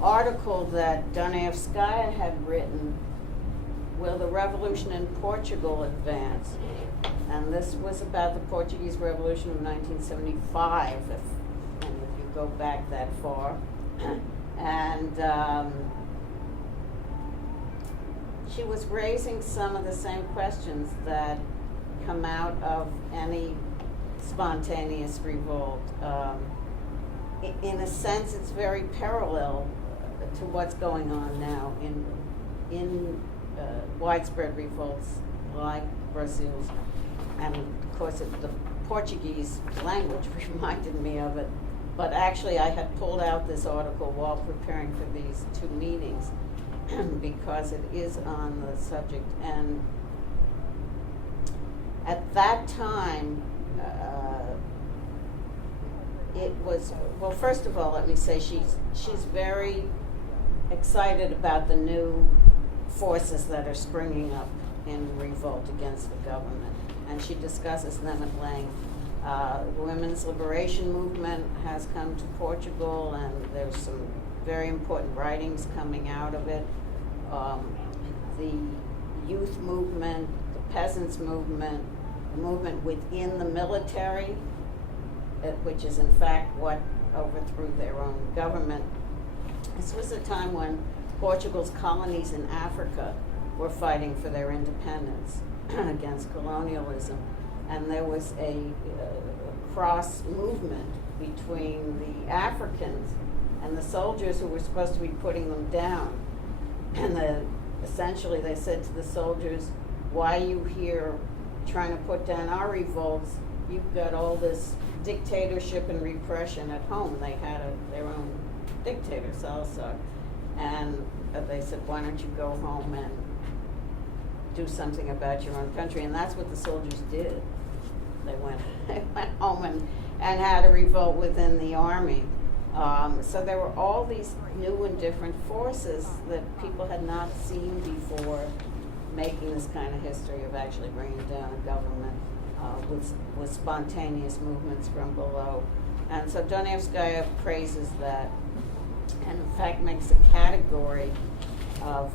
article that Dostoevskaya had written, Will the Revolution in Portugal Advance? And this was about the Portuguese Revolution of 1975, if you go back that far. And she was raising some of the same questions that come out of any spontaneous revolt. In a sense, it's very parallel to what's going on now in widespread revolts like Brazil's, and of course the Portuguese language reminded me of it. But actually, I had pulled out this article while preparing for these two meetings because it is on the subject. And at that time, it was, well, first of all, let me say she's very excited about the new forces that are springing up in revolt against the government. And she discusses them at length. The women's liberation movement has come to Portugal, and there's some very important writings coming out of it. The youth movement, the peasants movement, the movement within the military, which is in fact what overthrew their own government. This was a time when Portugal's colonies in Africa were fighting for their independence against colonialism. And there was a cross movement between the Africans and the soldiers who were supposed to be putting them down. And essentially they said to the soldiers, why are you here trying to put down our revolts? You've got all this dictatorship and repression at home. They had their own dictator, Salazar. And they said, why don't you go home and do something about your own country? And that's what the soldiers did. They went home and had a revolt within the army. So there were all these new and different forces that people had not seen before, making this kind of history of actually bringing down a government with spontaneous movements from below. And so Donevskaya praises that, and in fact makes a category of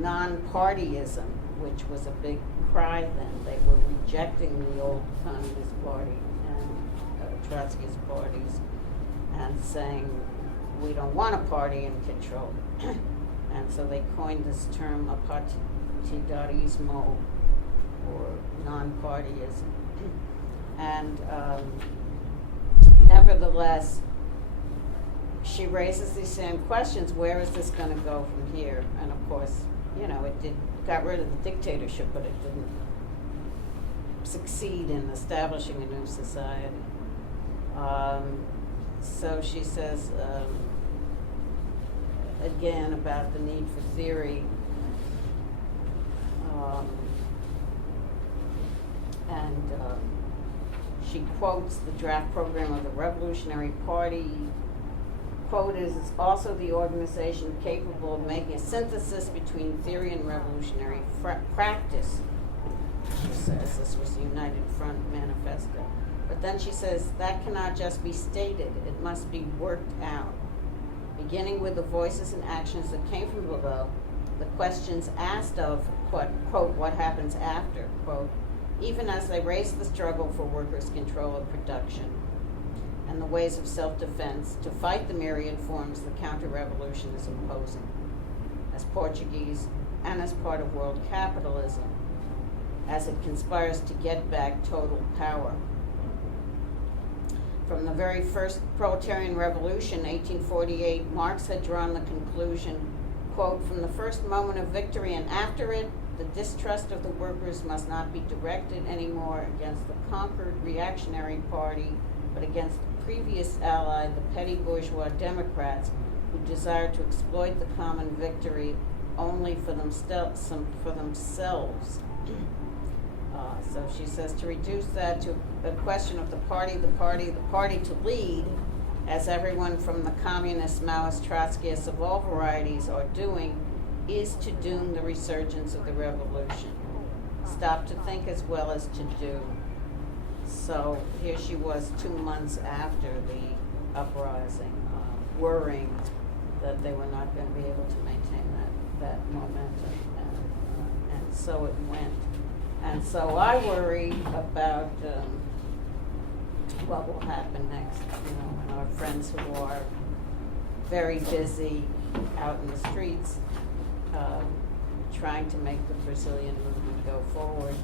non-partyism, which was a big cry then. They were rejecting the old Communist Party and Trotskyist parties and saying, we don't want a party in control. And so they coined this term apartidarismo, or non-partyism. And nevertheless, she raises these same questions. Where is this going to go from here? And of course, it got rid of the dictatorship, but it didn't succeed in establishing a new society. So she says, again, about the need for theory. She quotes the draft program of the Revolutionary Party. Quote is, it's also the organization capable of making a synthesis between theory and revolutionary practice. She says this was the United Front Manifesto. But then she says that cannot just be stated, it must be worked out. Beginning with the voices and actions that came from below, the questions asked of, quote, what happens after, quote, even as they raise the struggle for workers' control of production and the ways of self-defense to fight the myriad forms the counter-revolution is imposing, as Portuguese and as part of world capitalism, as it conspires to get back total power. From the very first proletarian revolution, 1848, Marx had drawn the conclusion, quote, from the first moment of victory and after it, the distrust of the workers must not be directed anymore against the conquered reactionary party, but against the previous ally, the petty bourgeois Democrats, who desired to exploit the common victory only for themselves. So she says to reduce that to a question of the party to lead, as everyone from the communists, Maoists, Trotskyists of all varieties are doing, is to doom the resurgence of the revolution. Stop to think as well as to do. So here she was 2 months after the uprising, worrying that they were not going to be able to maintain that momentum, and so it went. And so I worry about what will happen next, when our friends who are very busy out in the streets trying to make the Brazilian movement go forward.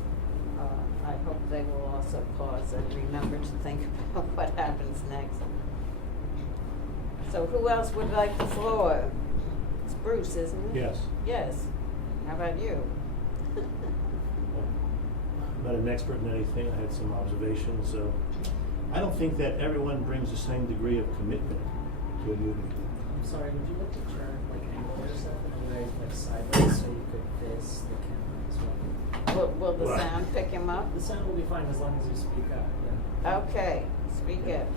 I hope they will also pause and remember to think about what happens next. So who else would like the floor? It's Bruce, isn't it? Yes. Yes. How about you? But not an expert in anything. I had some observations. I don't think that everyone brings the same degree of commitment to a movement. I'm sorry, would you like to turn like angle yourself in a way like sideways so you could face the camera as well? Will the Well, sound pick him up? The sound will be fine as long as you speak up. Yeah. Okay, speak up.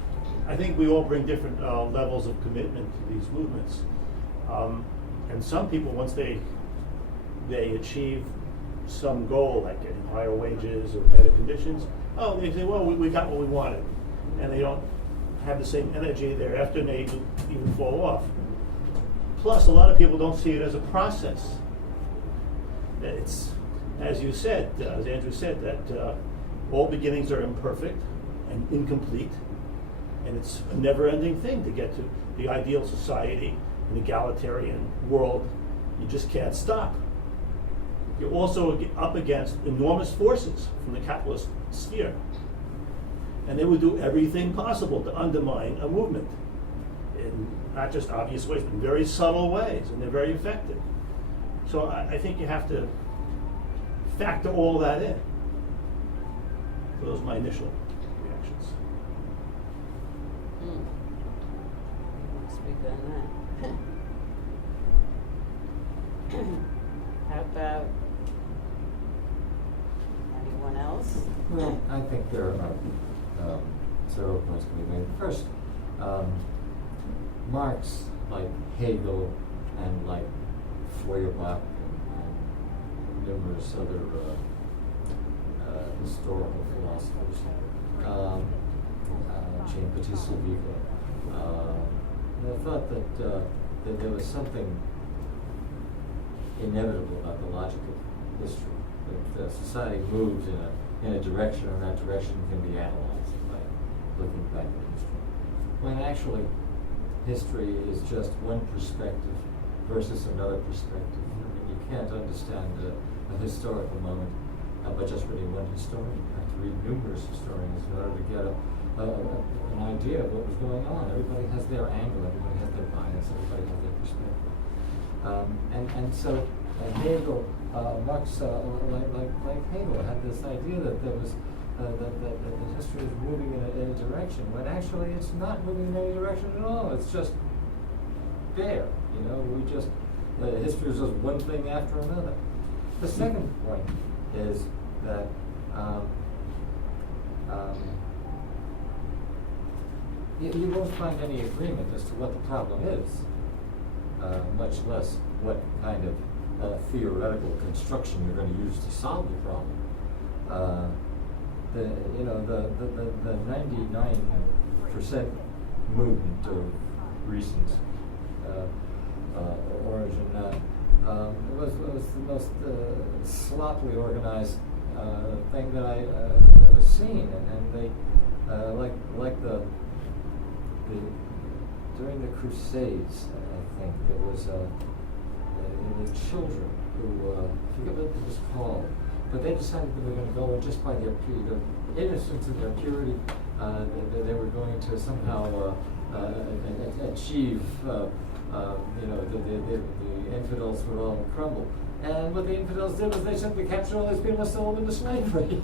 I think we all bring different levels of commitment to these movements. And some people, once they achieve some goal, like getting higher wages or better conditions, they say, well, we got what we wanted. And they don't have the same energy thereafter, and they even fall off. Plus, a lot of people don't see it as a process. It's, as you said, as Andrew said, that all beginnings are imperfect and incomplete, and it's a never-ending thing to get to the ideal society, an egalitarian world. You just can't stop. You're also up against enormous forces from the capitalist sphere, and they would do everything possible to undermine a movement in not just obvious ways, but in very subtle ways, and they're very effective. So I think you have to factor all that in. So those are my initial reactions. Speak on that. How about anyone else? Well, I think there are several points to be made. First, Marx, like Hegel and like Feuerbach and numerous other historical philosophers, Jean-Baptiste Vigo, thought that there was something inevitable about the logic of history. That society moves in a direction, and that direction can be analyzed by looking back at history. When actually, history is just one perspective versus another perspective. I mean, you can't understand a historical moment by just reading one historian. You have to read numerous historians in order to get an idea of what was going on. Everybody has their angle, everybody has their bias, everybody has their perspective. And so Hegel, Marx, like Hegel, had this idea that there was that history is moving in a direction, when actually it's not moving in any direction at all. It's just there. History is just one thing after another. The second point is that you won't find any agreement as to what the problem is, much less what kind of theoretical construction you're going to use to solve the problem. The 99% movement of recent origin was the most sloppily organized thing that I have ever seen, and they during the Crusades, I think there was children who I forget what it was called, but they decided that they were going to go, and just by their innocence and their purity, they were going to somehow achieve, the infidels would all crumble. And what the infidels did was they simply captured all these people and sold them into slavery.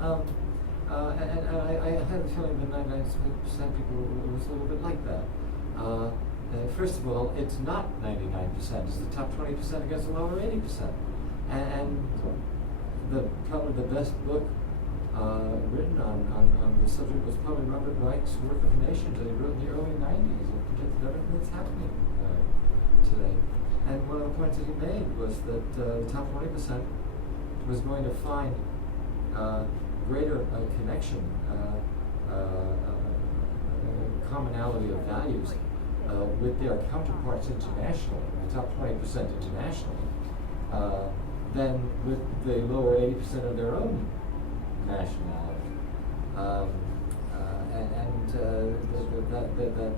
And I had the feeling that 99% people was a little bit like that. First of all, it's not 99%. It's the top 20% against the lower 80%. And probably the best book written on the subject was probably Robert Reich's Work of Nations that he wrote in the early 90s. It predicted everything that's happening today. And one of the points that he made was that the top 20% was going to find greater connection, commonality of values with their counterparts internationally, the top 20% internationally, than with the lower 80% of their own nationality.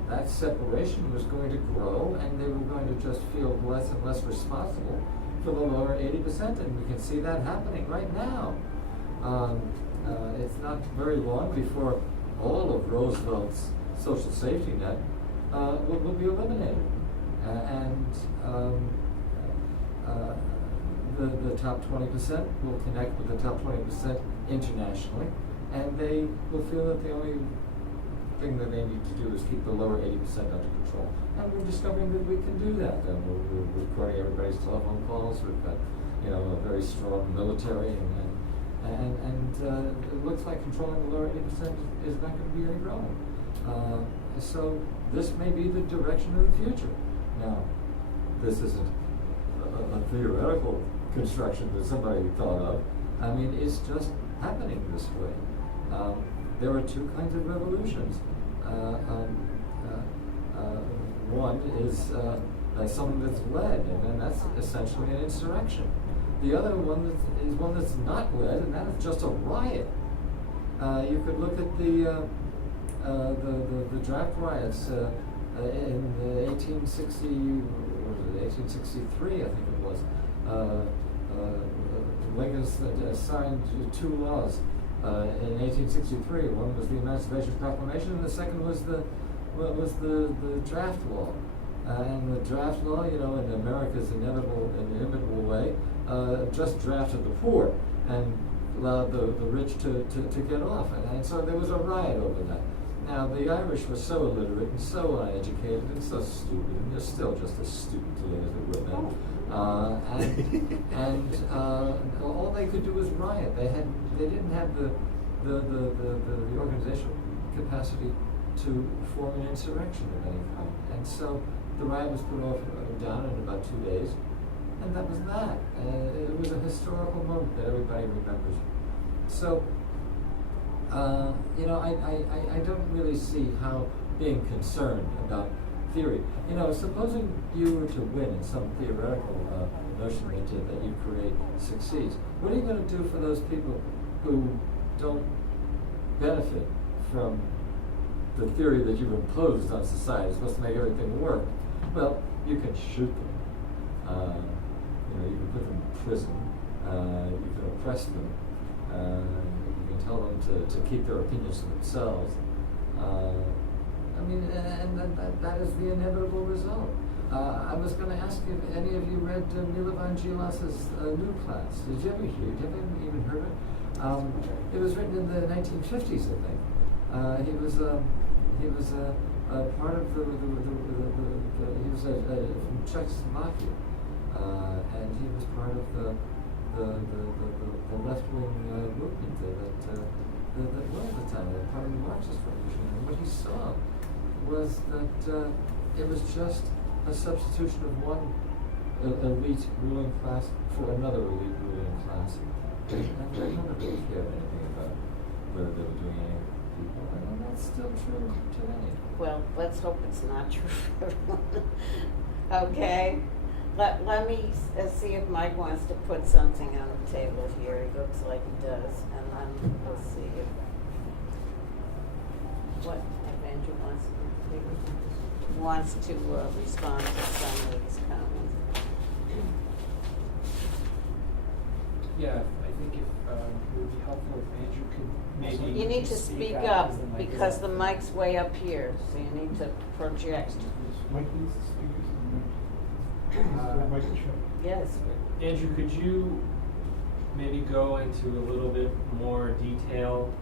That separation was going to grow, and they were going to just feel less and less responsible for the lower 80%, and we can see that happening right now. It's not very long before all of Roosevelt's social safety net will be eliminated. the top 20% will connect with the top 20% internationally, and they will feel that the only thing that they need to do is keep the lower 80% under control. And we're discovering that we can do that. And we're recording everybody's telephone calls. We've got, a very strong military, and it looks like controlling the lower 80% is not going to be any problem. So this may be the direction of the future. Now, this isn't a theoretical construction that somebody thought of. I mean, it's just happening this way. There are two kinds of revolutions. One is something that's led, and then that's essentially an insurrection. The other one is one that's not led, and that is just a riot. You could look at the draft riots in the 1863, I think it was. Lincoln signed two laws in 1863. One was the Emancipation Proclamation, and the second was the draft law. And the draft law, in America's inimitable way, just drafted the poor and allowed the rich to get off. And so there was a riot over that. Now, the Irish were so illiterate and so uneducated and so stupid, and they're still just as stupid today as they were then. All they could do was riot. They didn't have the organizational capacity to form an insurrection of any kind. And so the riot was put down in about 2 days, and that was that. It was a historical moment that everybody remembers. So, I don't really see how being concerned about theory. Supposing you were to win in some theoretical notion that you create succeeds, what are you going to do for those people who don't benefit from the theory that you've imposed on society? It's supposed to make everything work. Well, you can shoot them. You can put them in prison. You can oppress them. You can tell them to keep their opinions to themselves. And that is the inevitable result. I was going to ask if any of you read Milovan Gilas's New Class. Did you ever hear? Did you ever even heard it? It was written in the 1950s, I think. He was part of he was from Czechoslovakia, and he was part of the left-wing movement that was at the time, part of the Marxist revolution. And what he saw was that it was just a substitution of one elite ruling class for another elite ruling class. And none of them cared anything about whether they were doing anything for people. And that's still true today. Well, let's hope it's not true for everyone. Okay. Let me see if Mike wants to put something on the table here. It looks like he does. And then we'll see if Andrew wants to respond to some of these comments. Yeah, I think if it would be helpful if Andrew could maybe. You need to speak up because the mic's way up here, so you need to project. Mike needs to speak to Mike and Chuck. Yes. Andrew, could you maybe go into a little bit more detail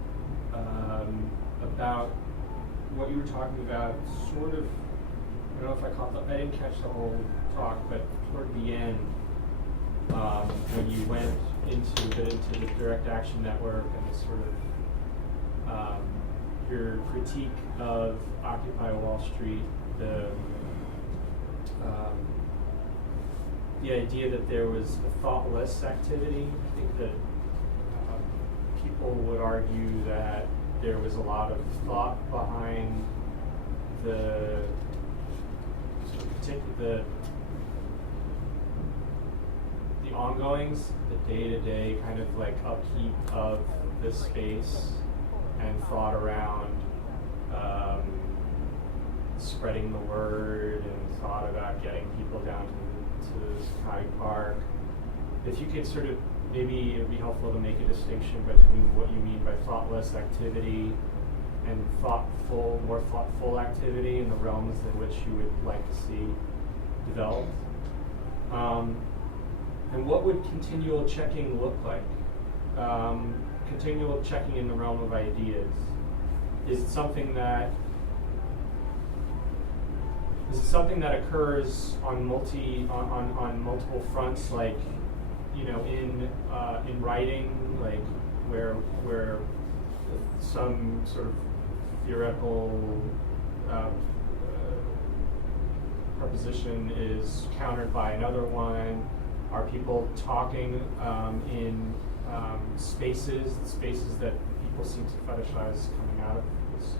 about what you were talking about? Sort of, I don't know if I didn't catch the whole talk, but toward the end, when you went into the Direct Action Network and the sort of your critique of Occupy Wall Street, the idea that there was a thoughtless activity. I think that people would argue that there was a lot of thought behind the ongoings, the day-to-day kind of like upkeep of the space, and thought around spreading the word, and thought about getting people down to Sakai Park. If you could sort of, maybe it would be helpful to make a distinction between what you mean by thoughtless activity and more thoughtful activity in the realms in which you would like to see developed. And what would continual checking look like? Continual checking in the realm of ideas. Is it something that occurs on multiple fronts, like, you know, in writing, like where some sort of theoretical proposition is countered by another one? Are people talking in spaces that people seem to fetishize coming out of this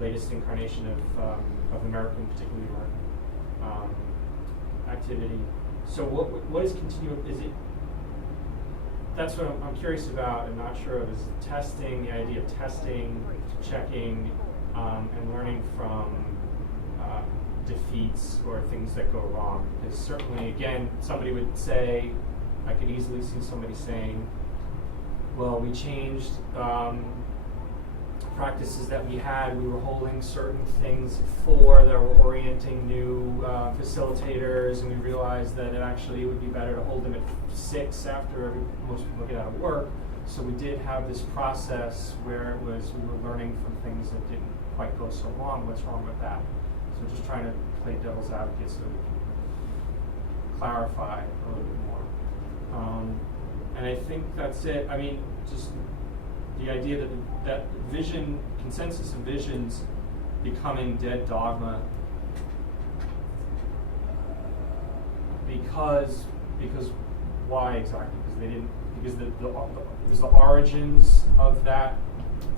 latest incarnation of American, particularly American activity? So what is continual? Is it? That's what I'm curious about and not sure of, is testing, the idea of testing, checking, and learning from defeats or things that go wrong. Because certainly, again, somebody would say, I could easily see somebody saying, well, we changed practices that we had. We were holding certain things for that were orienting new facilitators, and we realized that it would be better to hold them at 6 after most people get out of work. So we did have this process where it was we were learning from things that didn't quite go so wrong. What's wrong with that? So we're just trying to play devil's advocate so we can clarify a little bit more. And I think that's it. I mean, just the idea that vision, consensus and visions becoming dead dogma because why exactly? Because the origins of that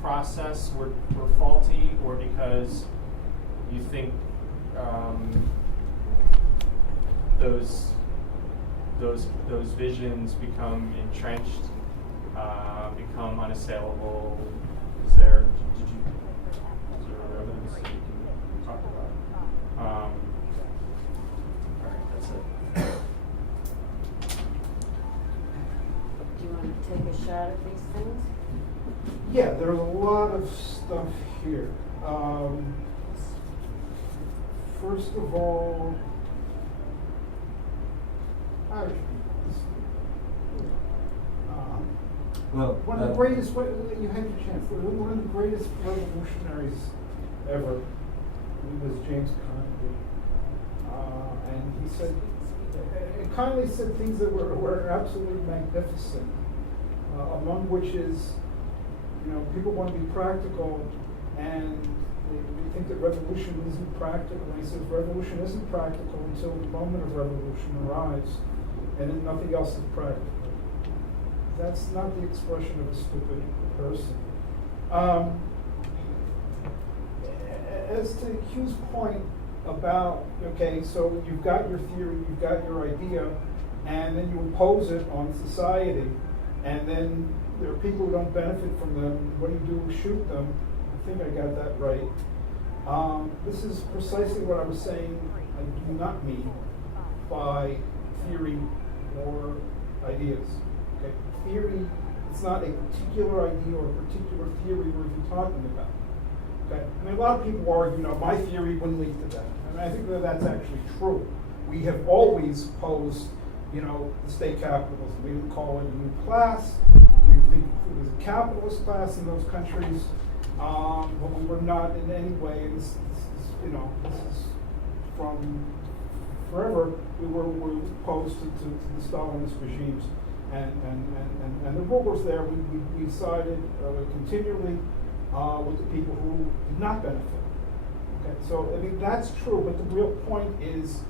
process were faulty, or because you think those visions become entrenched, become unassailable? Is there evidence that you can talk about? All right, that's it. Do you want to take a shot at these things? Yeah, there's a lot of stuff here. First of all, one of the greatest, you had your chance, one of the greatest revolutionaries ever was James Connolly. And he said, Connolly said things that were absolutely magnificent, among which is, you know, people want to be practical, and they think that revolution isn't practical. And he says revolution isn't practical until the moment of revolution arrives, and then nothing else is practical. That's not the expression of a stupid person. As to Hugh's point about, okay, so you've got your theory, you've got your idea, and then you impose it on society, and then there are people who don't benefit from them. What do? Shoot them. I think I got that right. This is precisely what I was saying I do not mean by theory or ideas. Okay? Theory, it's not a particular idea or a particular theory we're even talking about. Okay? I mean, a lot of people argue, my theory wouldn't lead to that. And I think that that's actually true. We have always opposed, the state capitalism. We didn't call it a new class. We think it was a capitalist class in those countries, but we were not in any way. And this is from forever. We were opposed to the Stalinist regimes, and the rulers there. We sided continually with the people who did not benefit. Okay, so I mean that's true, but the real point is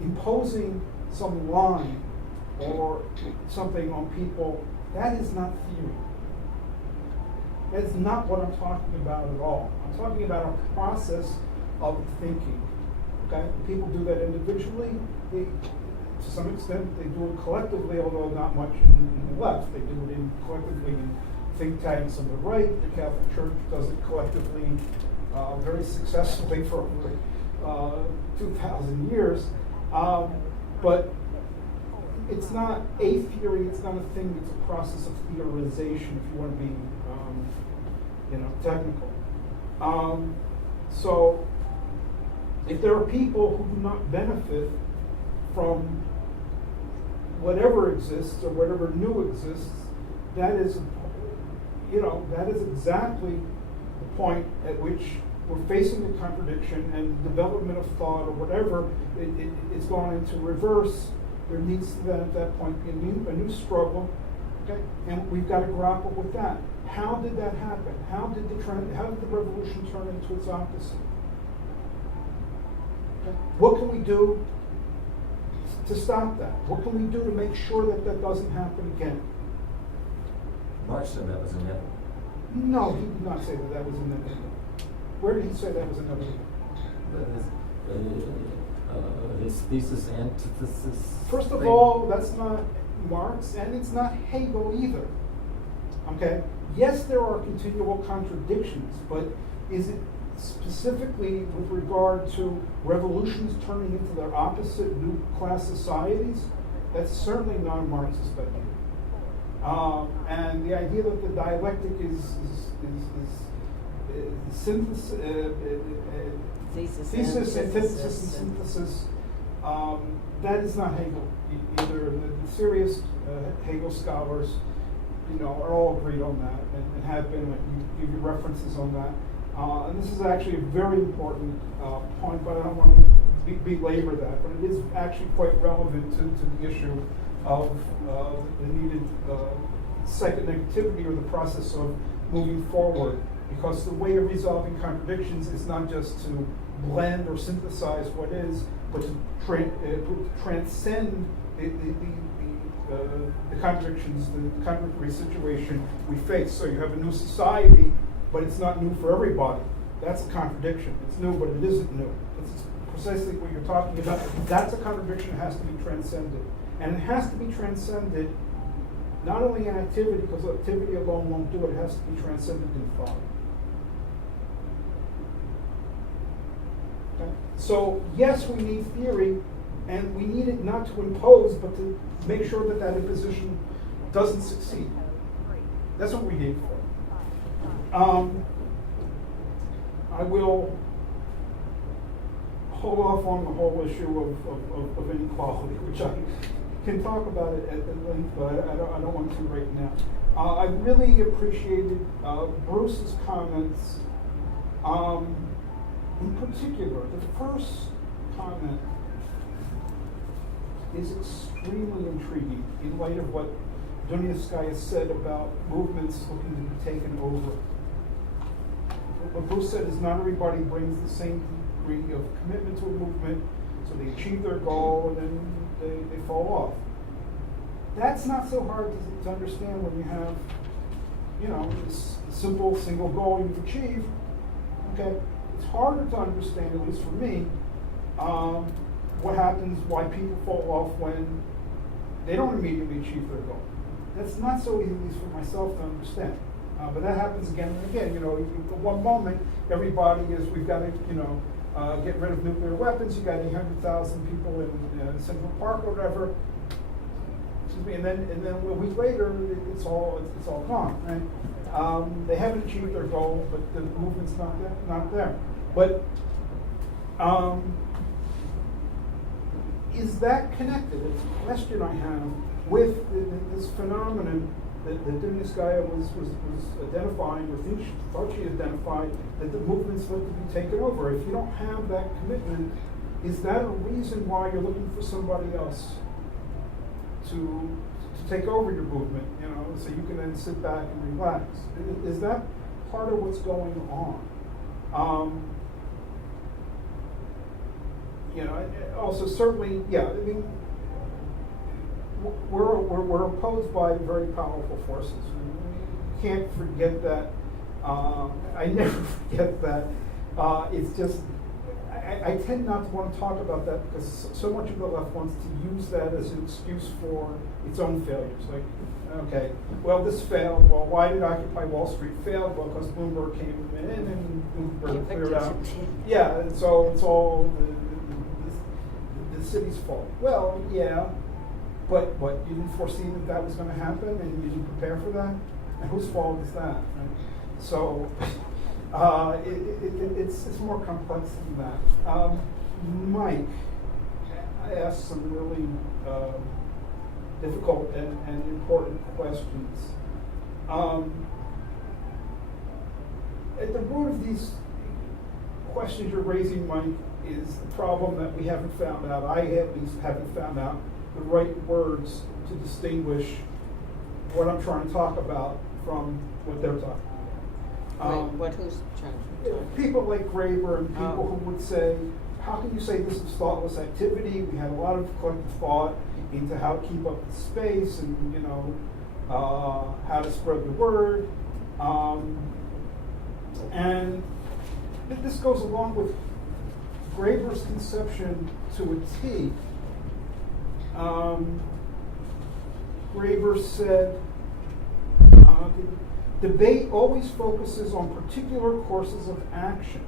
imposing some line or something on people. That is not theory. That is not what I'm talking about at all. I'm talking about a process of thinking. Okay, people do that individually. To some extent, they do it collectively, although not much in the left. They do it collectively in think tanks on the right. The Catholic Church does it collectively very successfully for over 2,000 years. But it's not a theory, it's not a thing, it's a process of theorization, if you want to be technical. So if there are people who do not benefit from whatever exists or whatever new exists, that is, that is exactly the point at which we're facing a contradiction, and development of thought or whatever, it's gone into reverse. There needs to then at that point be a new struggle, okay? And we've got to grapple with that. How did that happen? How did the revolution turn into its opposite? Okay? What can we do to stop that? What can we do to make sure that that doesn't happen again? Marx said that was inevitable. No, he did not say that that was inevitable. Where did he say that was inevitable? His thesis, antithesis. First of thing. all, that's not Marx, and it's not Hegel either. Okay? Yes, there are continual contradictions, but is it specifically with regard to revolutions turning into their opposite new class societies? That's certainly not a Marxist idea. And the idea that the dialectic is synthesis, thesis, antithesis, and synthesis, that is not Hegel either. The serious Hegel scholars, are all agreed on that and have been. I give you references on that. And this is actually a very important point, but I don't want to belabor that. But it is actually quite relevant to the issue of the needed second negativity, or the process of moving forward. Because the way of resolving contradictions is not just to blend or synthesize what is, but to transcend the contradictions, the contradictory situation we face. So you have a new society, but it's not new for everybody. That's a contradiction. It's new, but it isn't new. It's precisely what you're talking about. That's a contradiction that has to be transcended. And it has to be transcended not only in activity, because activity alone won't do it, it has to be transcended in thought. Okay? So, yes, we need theory, and we need it not to impose, but to make sure that that imposition doesn't succeed. That's what we need for. I will hold off on the whole issue of inequality, which I can talk about it at length, but I don't want to right now. I really appreciated Bruce's comments. In particular, the first comment is extremely intriguing in light of what Dunyaskaya said about movements looking to be taken over. What Bruce said is not everybody brings the same degree of commitment to a movement, so they achieve their goal and then they fall off. That's not so hard to understand when you have, this simple single goal you've achieved. Okay, it's harder to understand, at least for me, what happens, why people fall off when they don't immediately achieve their goal. That's not so easy, at least for myself, to understand. But that happens again and again. At one moment, everybody is, we've got to, get rid of nuclear weapons. You got 800,000 people in Central Park or whatever. Excuse me. And then a week later, it's all gone. Right? They haven't achieved their goal, but the movement's not there. But is that connected? It's a question I have with this phenomenon that Dunyaskaya was identifying, or thought she identified, that the movements look to be taken over. If you don't have that commitment, is that a reason why you're looking for somebody else to take over your movement, so you can then sit back and relax? Is that part of what's going on? Also certainly, we're opposed by very powerful forces. We can't forget that. I never forget that. It's just, I tend not to want to talk about that because so much of the left wants to use that as an excuse for its own failures. Like, okay, well, this failed. Well, why did Occupy Wall Street fail? Well, because Bloomberg came in and Bloomberg cleared out. Yeah, and so it's all the city's fault. Well, yeah. But what, you didn't foresee that was going to happen, and you didn't prepare for that? And whose fault is that? Right? So it's more complex than that. Mike, I asked some really difficult and important questions. At the root of these questions you're raising, Mike, is the problem that we haven't found out, I at least haven't found out the right words to distinguish what I'm trying to talk about from what they're talking about. Wait, who's trying to talk? People like Graeber and people Oh. who would say, how can you say this is thoughtless activity? We had a lot of collective thought into how to keep up the space and, you know, how to spread the word. And this goes along with Graeber's conception to a T. Graeber said, debate always focuses on particular courses of action.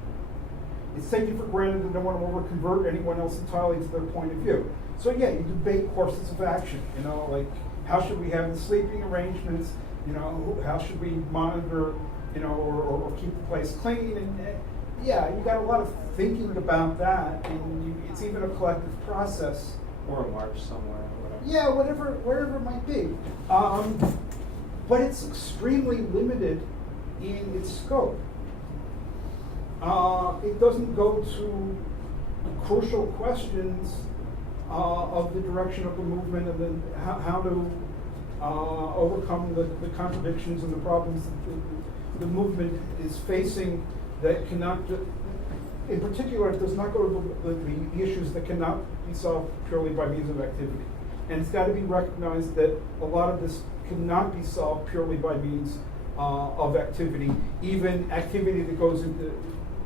It's taken for granted that no one will ever convert anyone else entirely to their point of view. So yeah, you debate courses of action, you know, like how should we have the sleeping arrangements, you know, how should we monitor, you know, or keep the place clean, and yeah, you got a lot of thinking about that, and it's even a collective process. Or a march somewhere or whatever. Yeah, wherever it might be. But it's extremely limited in its scope. It doesn't go to crucial questions of the direction of the movement and then how to overcome the contradictions and the problems that the movement is facing that cannot, in particular, it does not go to the issues that cannot be solved purely by means of activity. And it's got to be recognized that a lot of this cannot be solved purely by means of activity, even activity that goes into,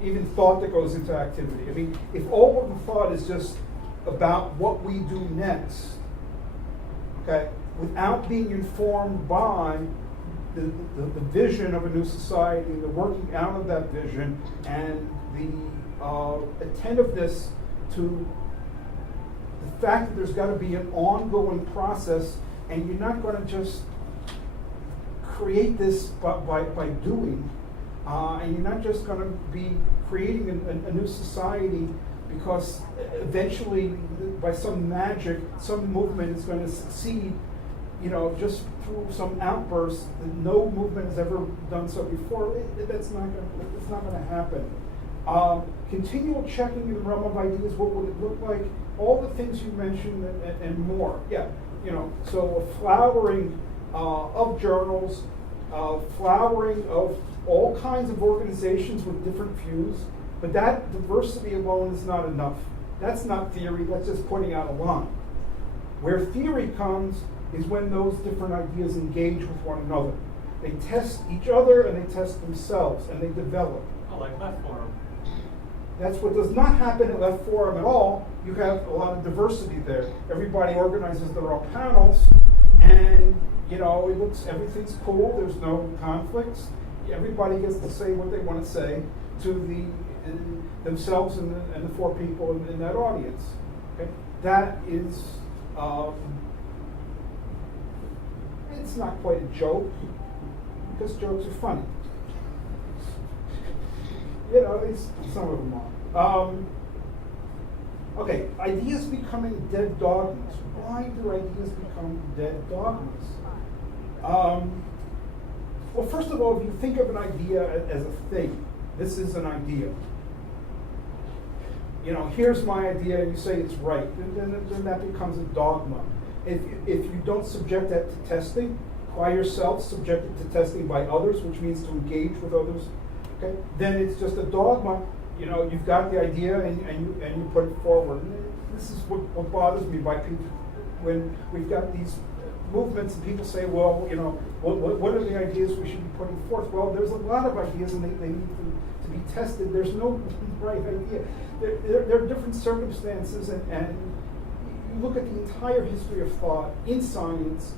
even thought that goes into activity. I mean, if all of the thought is just about what we do next, okay, without being informed by the vision of a new society, the working out of that vision, and the attentiveness to the fact that there's got to be an ongoing process, and you're not going to just create this by doing, and you're not just going to be creating a new society because eventually, by some magic, some movement is going to succeed, you know, just through some outburst that no movement has ever done so before. That's not going to happen. Continual checking in the realm of ideas. What would it look like? All the things you mentioned and more. Yeah, you know. So a flowering of journals, flowering of all kinds of organizations with different views. But that diversity alone is not enough. That's not theory. That's just putting out a line. Where theory comes is when those different ideas engage with one another. They test each other and they test themselves and they develop. Oh, like Left Forum. That's what does not happen at Left Forum at all. You have a lot of diversity there. Everybody organizes their own panels, and you know, everything's cool. There's no conflicts. Everybody gets to say what they want to say to themselves and the four people in that audience. Okay, that is. It's not quite a joke, because jokes are funny. You know, some of them are. Okay, ideas becoming dead dogmas. Why do ideas become dead dogmas? Well, first of all, if you think of an idea as a thing, this is an idea. You know, here's my idea, and you say it's right, then that becomes a dogma. If you don't subject that to testing by yourself, subject it to testing by others, which means to engage with others, okay, then it's just a dogma. You know, you've got the idea and you put it forward. And this is what bothers me by people when we've got these movements and people say, well, you know, what are the ideas we should be putting forth? Well, there's a lot of ideas and they need to be tested. There's no right idea. There are different circumstances, and you look at the entire history of thought in science,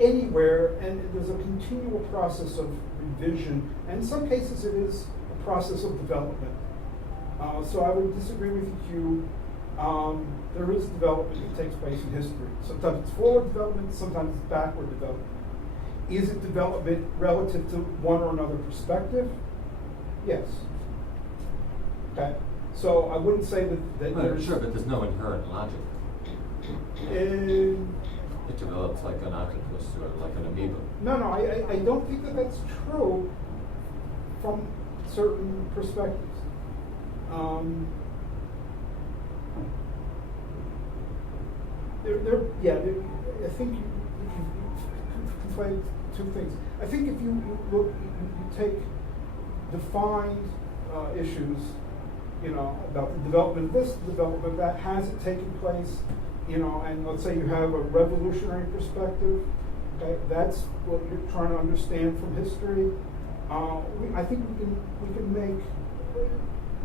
anywhere, and there's a continual process of revision, and in some cases it is a process of development. So I would disagree with you. There is development that takes place in history. Sometimes it's forward development, sometimes it's backward development. Is it development relative to one or another perspective? Yes. Okay. So I wouldn't say that Sure, but there's no inherent logic. It develops like an octopus or like an amoeba. No, I don't think that that's true from certain perspectives. I think you conflate two things. I think if you look, you take defined issues, about the development of this, development of that, has it taken place, and let's say you have a revolutionary perspective, okay, that's what you're trying to understand from history. I think we can make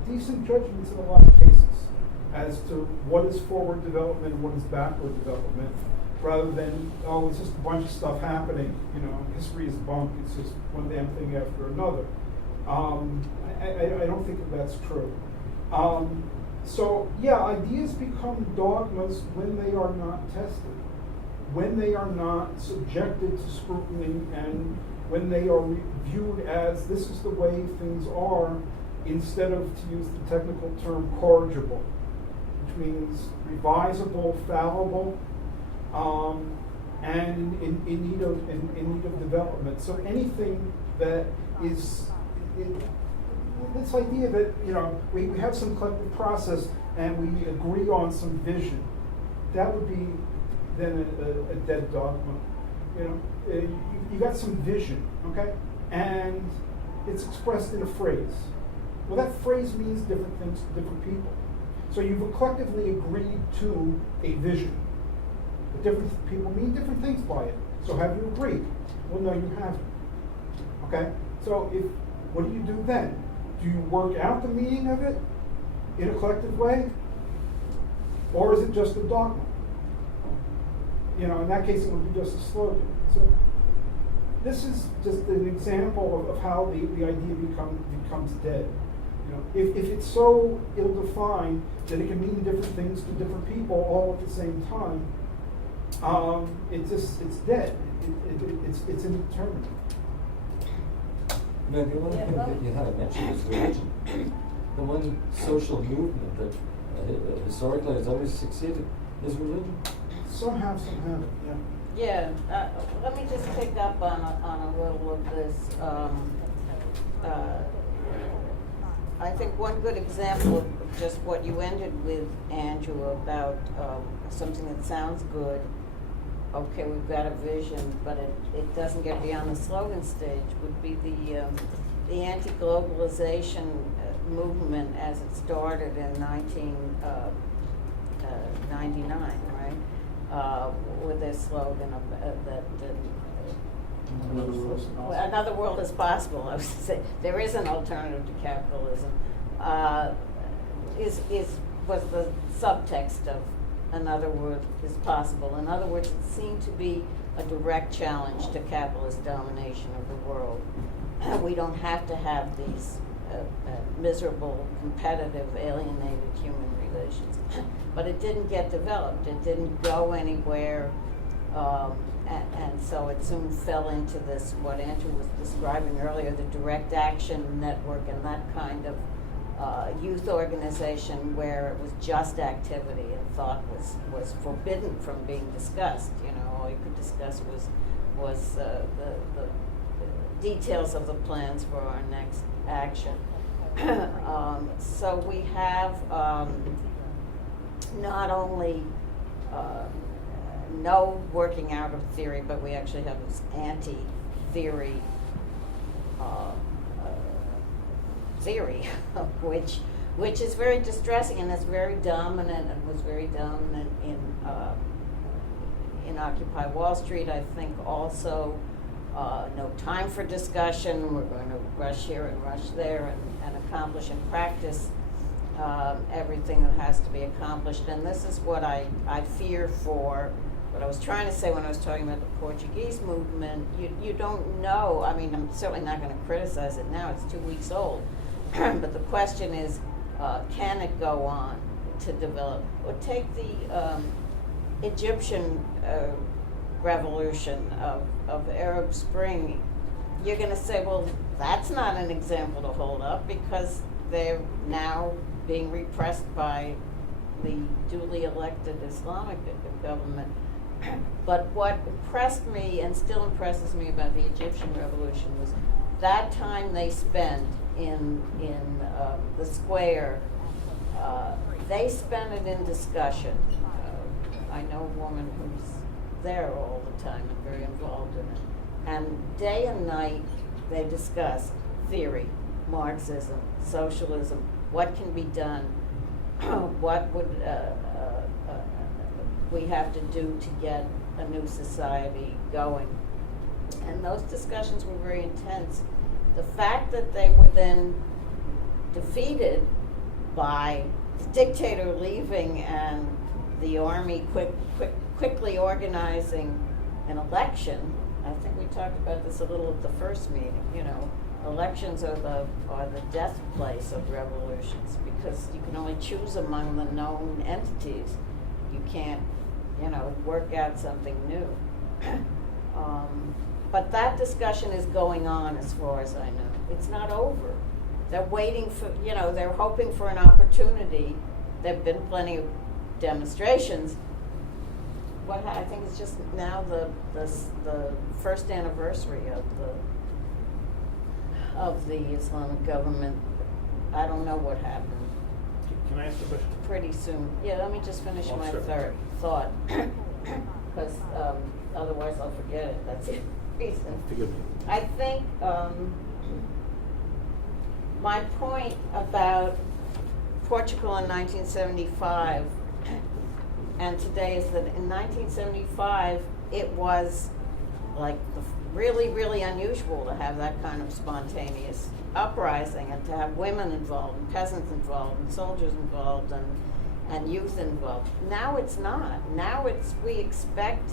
decent judgments in a lot of cases as to what is forward development and what is backward development, rather than, it's just a bunch of stuff happening, history is bunk, it's just one damn thing after another. I don't think that's true. Ideas become dogmas when they are not tested, when they are not subjected to scrutiny, and when they are viewed as this is the way things are, instead of, to use the technical term, corrigible, which means revisable, fallible, and in need of development. So anything that is this idea that we have some collective process and we agree on some vision, that would be then a dead dogma. You got some vision, okay, and it's expressed in a phrase. Well, that phrase means different things to different people. So you've collectively agreed to a vision. But different people mean different things by it. So have you agreed? Well, no, you haven't. Okay? So what do you do then? Do you work out the meaning of it in a collective way? Or is it just a dogma? In that case, it would be just a slogan. So this is just an example of how the idea becomes dead. If it's so ill-defined that it can mean different things to different people all at the same time, it's dead. It's indeterminate. No, the one thing that you haven't mentioned is religion. The one social movement that historically has always succeeded is religion. Some have, some haven't, yeah. Yeah, let me just pick up on a little of this. I think one good example of just what you ended with, Andrew, about something that sounds good. Okay, we've got a vision, but it doesn't get beyond the slogan stage, would be the anti-globalization movement as it started in 1999, right? With their slogan of that another world is possible. I was to say there is an alternative to capitalism. Was the subtext of another world is possible. In other words, it seemed to be a direct challenge to capitalist domination of the world. We don't have to have these miserable, competitive, alienated human relations. But it didn't get developed. It didn't go anywhere. And so it soon fell into this, what Andrew was describing earlier, the direct action network and that kind of youth organization where it was just activity and thought was forbidden from being discussed. All you could discuss was the details of the plans for our next action. So we have not only no working out of theory, but we actually have this anti-theory theory, which is very distressing and is very dominant and was very dominant in Occupy Wall Street. I think also no time for discussion. We're going to rush here and rush there and accomplish in practice everything that has to be accomplished. And this is what I fear for. What I was trying to say when I was talking about the Portuguese movement, you don't know. I mean, I'm certainly not going to criticize it now. It's 2 weeks old. But the question is, can it go on to develop? Or take the Egyptian revolution of Arab Spring. You're going to say, well, that's not an example to hold up because they're now being repressed by the duly elected Islamic government. But what impressed me and still impresses me about the Egyptian revolution was that time they spent in the square. They spent it in discussion. I know a woman who's there all the time and very involved in it. And day and night they discuss theory, Marxism, socialism, what can be done, what would we have to do to get a new society going. And those discussions were very intense. The fact that they were then defeated by the dictator leaving and the army quickly organizing an election. I think we talked about this a little at the first meeting. You know, elections are the death place of revolutions because you can only choose among the known entities. You can't, work out something new. But that discussion is going on as far as I know. It's not over. They're waiting for, they're hoping for an opportunity. There've been plenty of demonstrations. I think it's just now the first anniversary of the Islamic government. I don't know what happened. Can I ask a question? Pretty soon. Yeah, let me just finish my Sure. third thought, because otherwise I'll forget it. That's the reason. Forgive me. I think my point about Portugal in 1975 and today is that in 1975 it was like really, really unusual to have that kind of spontaneous uprising and to have women involved and peasants involved and soldiers involved and youth involved. Now it's not. Now we expect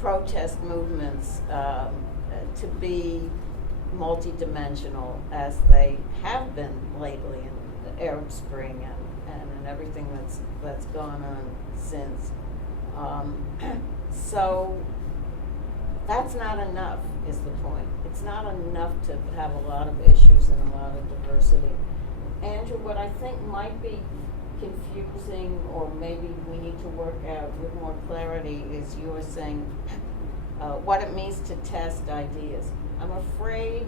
protest movements to be multidimensional as they have been lately in the Arab Spring and in everything that's gone on since. So that's not enough, is the point. It's not enough to have a lot of issues and a lot of diversity. Andrew, what I think might be confusing, or maybe we need to work out with more clarity, is you were saying what it means to test ideas. I'm afraid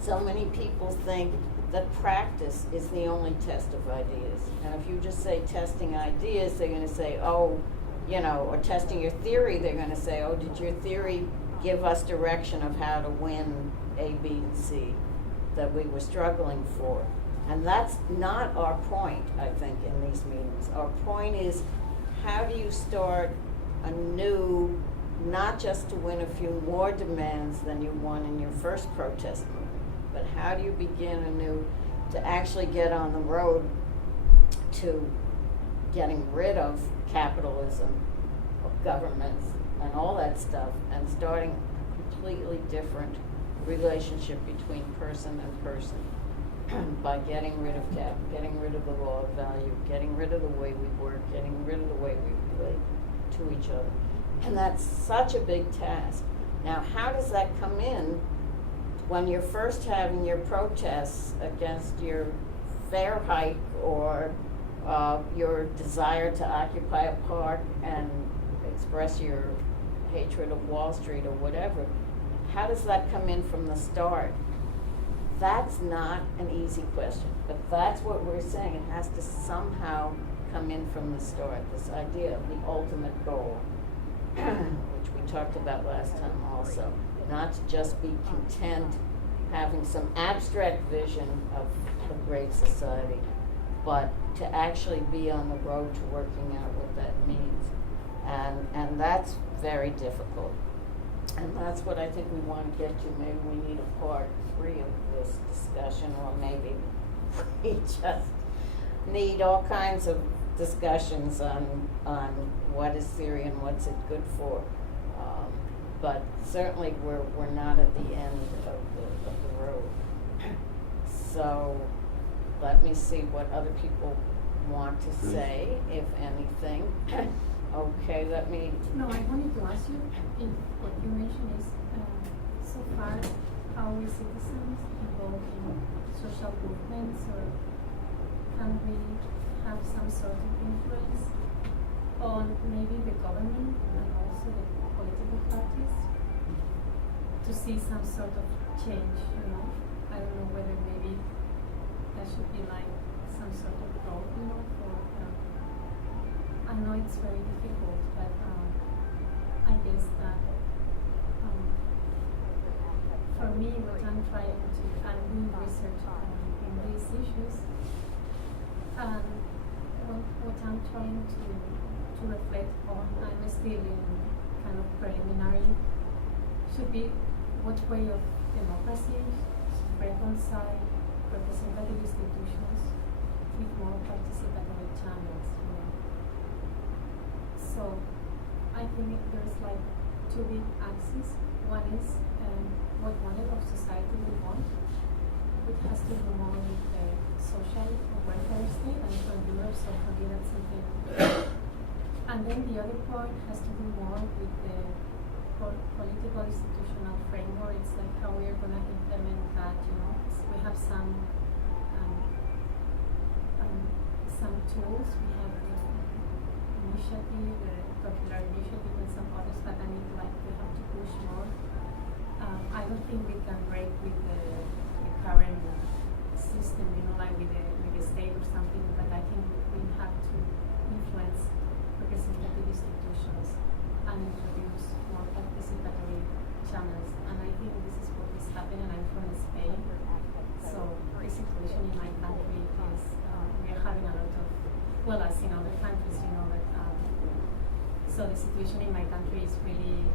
so many people think that practice is the only test of ideas. And if you just say testing ideas, they're going to say, or testing your theory, they're going to say, did your theory give us direction of how to win A, B, and C that we were struggling for? And that's not our point, I think, in these meetings. Our point is, how do you start anew, not just to win a few more demands than you won in your first protest movement, but how do you begin anew to actually get on the road to getting rid of capitalism, of governments, and all that stuff, and starting a completely different relationship between person and person by getting rid of getting rid of the law of value, getting rid of the way we work, getting rid of the way we relate to each other. And that's such a big task. Now, how does that come in when you're first having your protests against your fare hike or your desire to occupy a park and express your hatred of Wall Street or whatever? How does that come in from the start? That's not an easy question, but that's what we're saying. It has to somehow come in from the start, this idea of the ultimate goal, which we talked about last time also. Not to just be content having some abstract vision of a great society, but to actually be on the road to working out what that means. And that's very difficult. And that's what I think we want to get to. Maybe we need a part 3 of this discussion, or maybe we just need all kinds of discussions on what is theory and what's it good for. But certainly we're not at the end of the road. So let me see what other people want to say, if anything. Okay, let me. No, I wanted to ask you if what you mentioned is so far how we citizens involved in social movements, or can we have some sort of influence on maybe the government and also the political parties to see some sort of change, you know. I don't know whether maybe there should be like some sort of role, you know, for I know it's very difficult, but I guess that for me, what I'm trying to, I'm doing research in these issues, and what I'm trying to reflect on, I'm still in kind of preliminary, should be what way of democracy reconcile representative institutions with more participatory channels, you know. So I think there's like two big axes. One is what model of society we want. It has to do more with the social or welfare state, and from Europe, so for me that's something. And then the other part has to do more with the political institutional framework. It's like how we are going to implement that, you know. We have some tools. We have the initiative, the popular initiative, and some others, but I need like we have to push more. I don't think we can break with the current system, you know, like with the state or something, but I think we have to influence representative institutions and introduce more participatory channels. And I think this is what is happening. I'm from Spain, so the situation in my country is we are having a lot of, well, as in other countries, you know, that so the situation in my country is really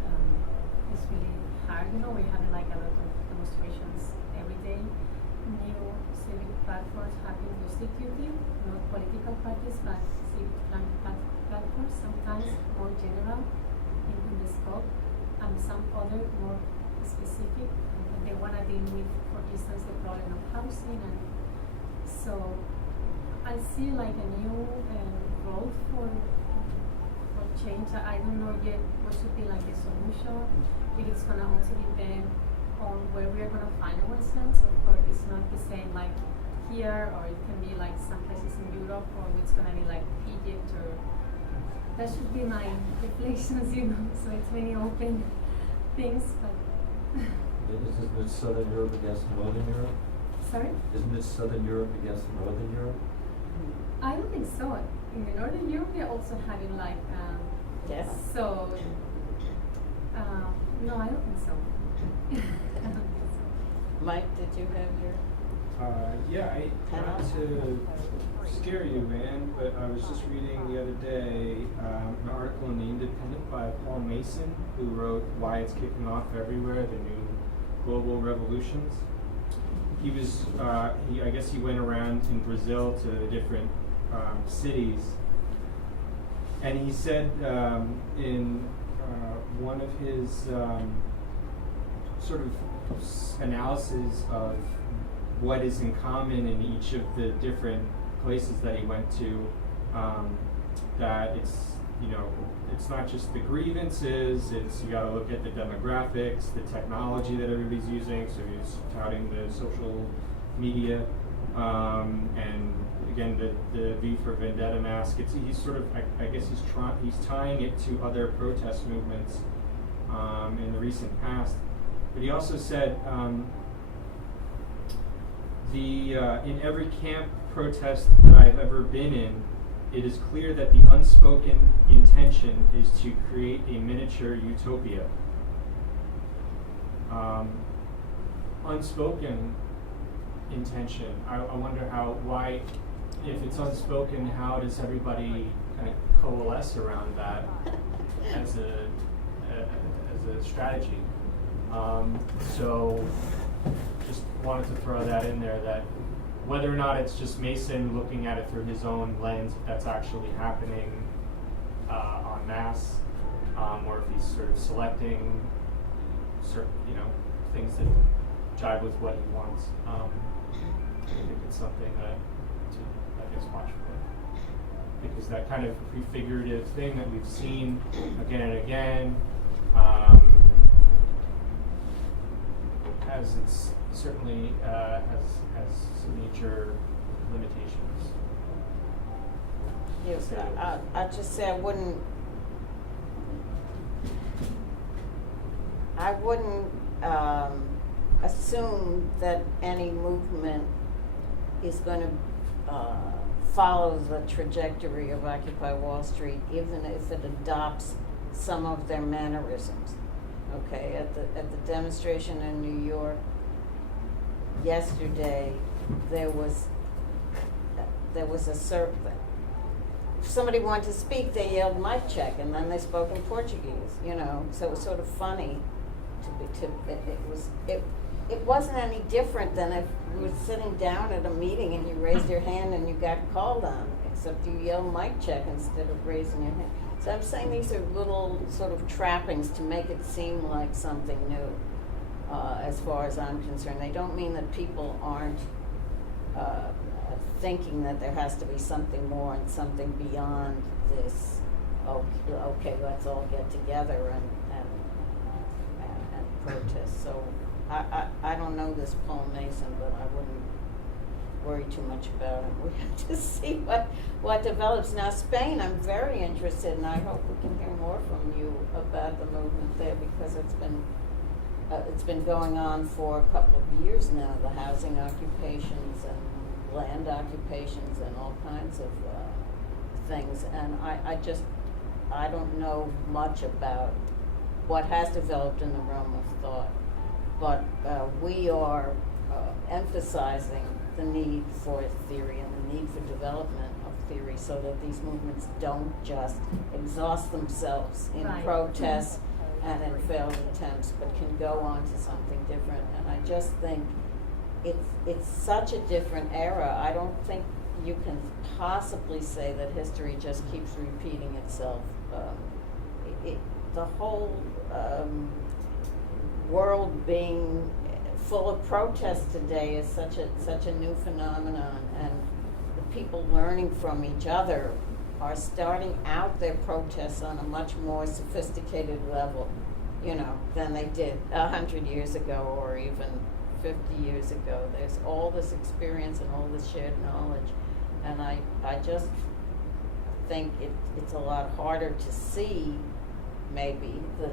hard. You know, we have like a lot of demonstrations every day. New civic platforms have been constituted, not political parties, but civic platforms, sometimes more general in the scope, and some other more specific. They want to deal with, for instance, the problem of housing. And so I see like a new role for change. I don't know yet what should be like the solution. If it's gonna also depend on where we are gonna find ourselves. Of course, it's not the same like here, or it can be like some places in Europe, or it's gonna be like Egypt, or that should be my reflections, you know. So it's many open things, but. Isn't it Southern Europe against Northern Europe? Sorry? Isn't it Southern Europe against Northern Europe? I don't think so. In the Northern Europe, they're also having like, Yes. so, no, I don't think so. I don't think so. Mike, did you have your? Yeah, not to scare you, man, but I was just reading the other day an article in The Independent by Paul Mason, who wrote Why It's Kicking Off Everywhere, the New Global Revolutions. He was, I guess he went around in Brazil to different cities, and he said in one of his sort of analysis of what is in common in each of the different places that he went to, that it's, you know, it's not just the grievances, it's you got to look at the demographics, the technology that everybody's using. So he's touting the social media, and again the V for Vendetta mask. He's sort of, I guess he's tying it to other protest movements in the recent past. But he also said in every camp protest that I've ever been in, it is clear that the unspoken intention is to create a miniature utopia. Unspoken intention. I wonder why, if it's unspoken, how does everybody kind of coalesce around that as a strategy? So just wanted to throw that in there, that whether or not it's just Mason looking at it through his own lens, if that's actually happening en masse, or if he's sort of selecting certain, things that jive with what he wants. I think it's something to, I guess, watch for, because that kind of prefigurative thing that we've seen again and again has its certainly has some major limitations. Yes, I'd just say I wouldn't assume that any movement is going to follow the trajectory of Occupy Wall Street, even if it adopts some of their mannerisms. Okay, at the demonstration in New York yesterday, there was a if somebody wanted to speak, they yelled mic check, and then they spoke in Portuguese. So it was sort of funny it wasn't any different than if you were sitting down at a meeting and you raised your hand and you got called on, except you yell mic check instead of raising your hand. So I'm saying these are little sort of trappings to make it seem like something new, as far as I'm concerned. They don't mean that people aren't thinking that there has to be something more and something beyond this, okay, let's all get together and protest. So I don't know this Paul Mason, but I wouldn't worry too much about him. We have to see what develops. Now Spain, I'm very interested, and I hope we can hear more from you about the movement there, because it's been going on for a couple of years now, the housing occupations and land occupations and all kinds of things. And I don't know much about what has developed in the realm of thought, but we are emphasizing the need for theory and the need for development of theory, so that these movements don't just exhaust themselves in protests and in failed attempts, but can go on to something different. And I just think it's such a different era. I don't think you can possibly say that history just keeps repeating itself. The whole world being full of protests today is such a new phenomenon, and the people learning from each other are starting out their protests on a much more sophisticated level, than they did 100 years ago or even 50 years ago. There's all this experience and all this shared knowledge, and I just think it's a lot harder to see maybe the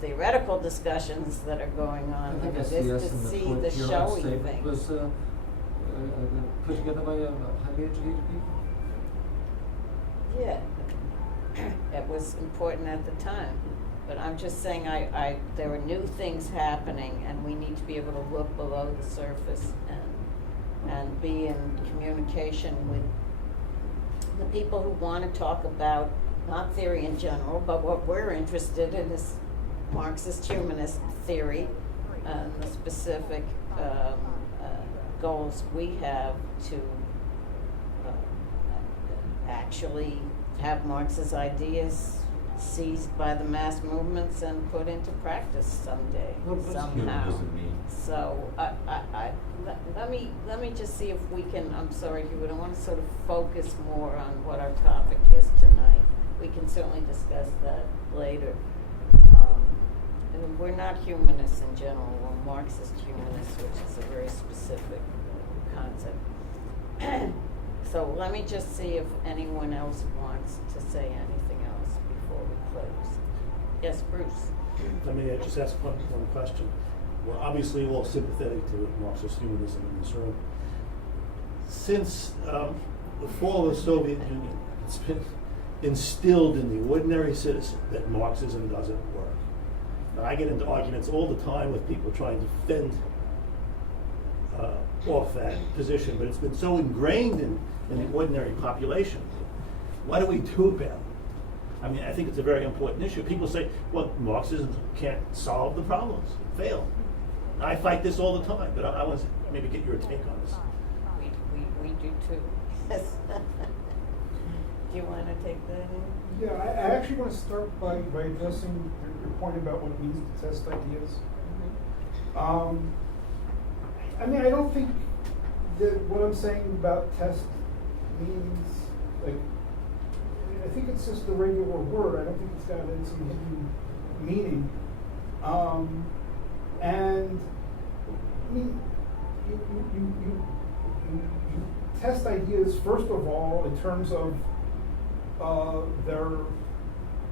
theoretical discussions that are going on than it is to see the showy things. Was put together by highly educated people? Yeah, it was important at the time. But I'm just saying there are new things happening, and we need to be able to look below the surface and be in communication with the people who want to talk about, not theory in general, but what we're interested in is Marxist-Humanist theory and the specific goals we have to actually have Marx's ideas seized by the mass movements and put into practice someday, somehow. So let me just see if we can. I'm sorry, Hugh, I want to sort of focus more on what our topic is tonight. We can certainly discuss that later. And we're not humanists in general. We're Marxist-Humanists, which is a very specific concept. So let me just see if anyone else wants to say anything else before we close. Yes, Bruce. Let me just ask one question. We're obviously all sympathetic to Marxist-Humanism in this room. Since the fall of the Soviet Union, it's been instilled in the ordinary citizen that Marxism doesn't work. And I get into arguments all the time with people trying to fend off that position, but it's been so ingrained in the ordinary population. What do we do about it? I mean, I think it's a very important issue. People say, well, Marxism can't solve the problems. It failed. And I fight this all the time, but I want to maybe get your take on this. We do too. Yes. Do you want to take that in? Yeah, I actually want to start by addressing your point about what it means to test ideas. Mm-hmm. I mean, I don't think that what I'm saying about test means, like, I think it's just a regular word. I don't think it's got some hidden meaning. And I mean, you test ideas, first of all, in terms of their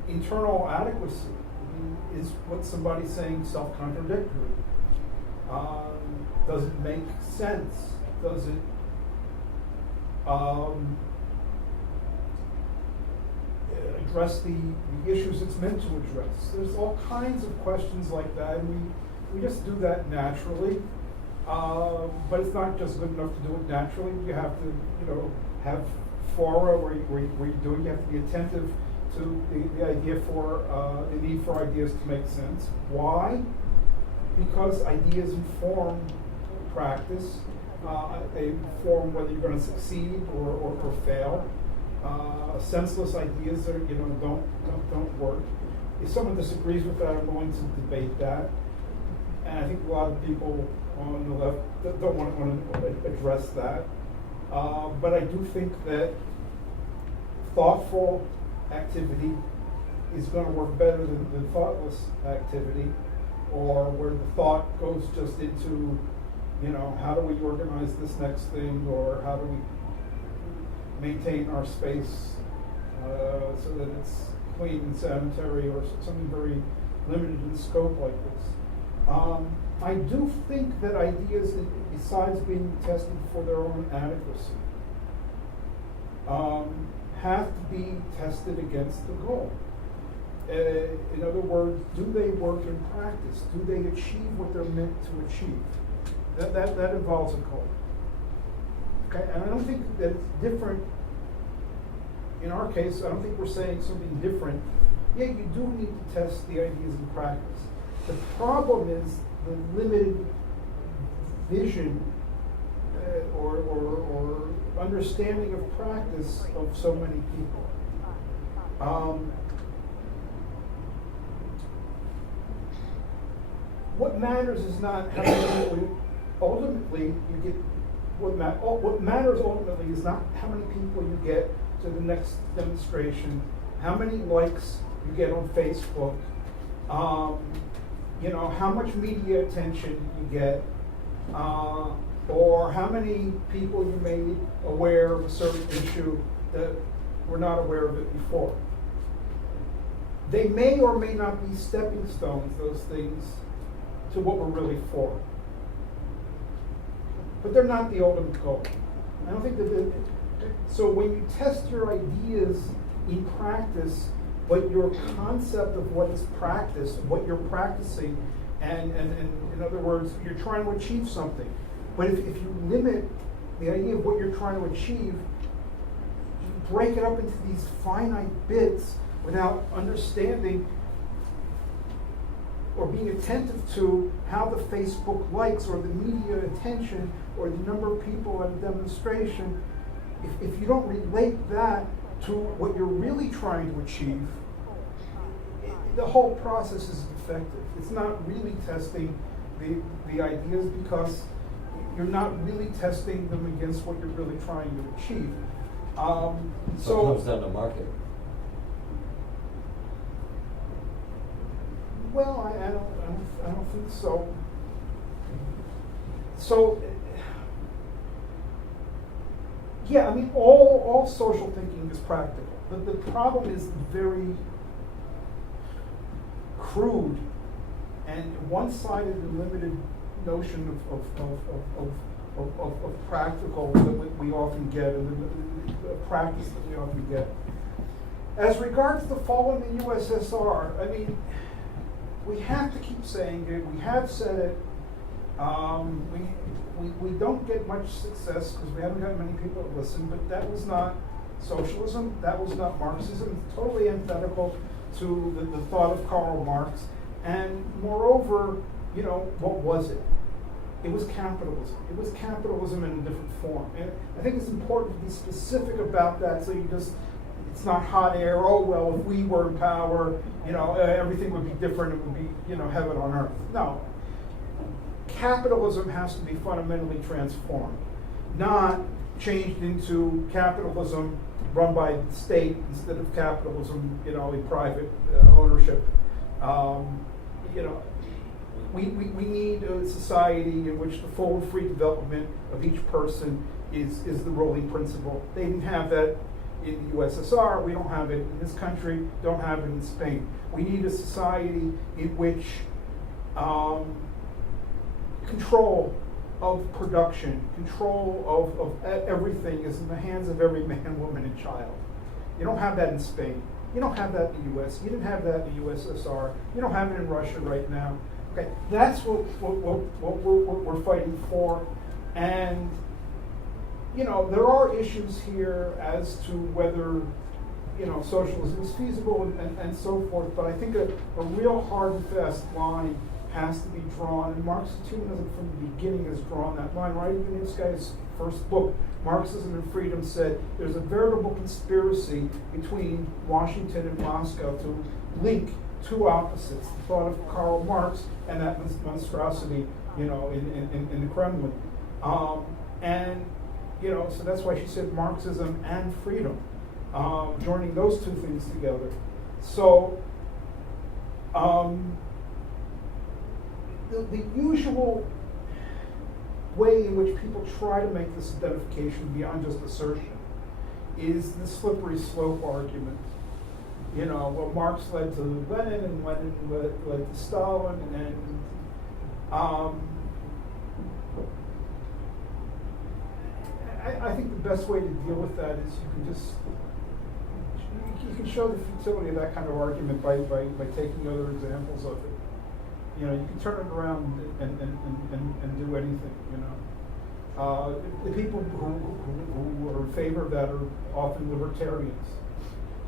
internal adequacy. I mean, is what somebody's saying self-contradictory? Does it make sense? Does it address the issues it's meant to address? There's all kinds of questions like that, and we just do that naturally. But it's not just good enough to do it naturally. You have to, have fora where you do it. You have to be attentive to the idea for the need for ideas to make sense. Why? Because ideas inform practice. They inform whether you're going to succeed or fail. Senseless ideas that don't work. If someone disagrees with that, I'm going to debate that. And I think a lot of people on the left don't want to address that. But I do think that thoughtful activity is going to work better than thoughtless activity, or where the thought goes just into, how do we organize this next thing, or how do we maintain our space so that it's clean and sanitary, or something very limited in scope like this. I do think that ideas, besides being tested for their own adequacy, have to be tested against the goal. In other words, do they work in practice? Do they achieve what they're meant to achieve? That involves a goal. Okay, and I don't think that it's different. In our case, I don't think we're saying something different. Yeah, you do need to test the ideas in practice. The problem is the limited vision or understanding of practice of so many people. What matters is not how many people ultimately you get. What matters ultimately is not how many people you get to the next demonstration, how many likes you get on Facebook, how much media attention you get, or how many people you made aware of a certain issue that were not aware of it before. They may or may not be stepping stones, those things, to what we're really for. But they're not the ultimate goal. I don't think that so when you test your ideas in practice, but your concept of what is practice, what you're practicing, and in other words, you're trying to achieve something. But if you limit the idea of what you're trying to achieve, you break it up into these finite bits without understanding or being attentive to how the Facebook likes or the media attention or the number of people at a demonstration. If you don't relate that to what you're really trying to achieve, the whole process is defective. It's not really testing the ideas, because you're not really testing them against what you're really trying to achieve. So it comes down to market. Well, I don't think so. So, yeah, I mean, all social thinking is practical. The problem is very crude and one-sided and limited notion of practical that we often get, and the practice that we often get. As regards the fall in the USSR, I mean, we have to keep saying it. We have said it. We don't get much success because we haven't got many people to listen, but that was not socialism. That was not Marxism. It's totally antithetical to the thought of Karl Marx. And moreover, what was it? It was capitalism. It was capitalism in a different form. And I think it's important to be specific about that, so it's not hot air. Oh, well, if we were in power, everything would be different. It would be, heaven on earth. No. Capitalism has to be fundamentally transformed, not changed into capitalism run by the state instead of capitalism, in private ownership. We need a society in which the full and free development of each person is the ruling principle. They didn't have that in the USSR, we don't have it in this country, don't have it in Spain. We need a society in which control of production, control of everything is in the hands of every man, woman, and child. You don't have that in Spain. You don't have that in the US. You didn't have that in the USSR. You don't have it in Russia right now. Okay, that's what we're fighting for. And, you know, there are issues here as to whether, you know, socialism is feasible and so forth, but I think a real hard and fast line has to be drawn, and Marxist-Humanism from the beginning has drawn that line. Right in this guy's first book, Marxism and Freedom, said there's a veritable conspiracy between Washington and Moscow to link two opposites, the thought of Karl Marx and that monstrosity, you know, in the Kremlin. And, you know, so that's why she said Marxism and freedom, joining those two things together. So, the usual way in which people try to make this identification beyond just assertion is the slippery slope argument. You know, well, Marx led to Lenin, and Lenin led to Stalin, and I think the best way to deal with that is you can show the futility of that kind of argument by taking other examples of it. You know, you can turn it around and do anything, you know. The people who are in favor of that are often libertarians.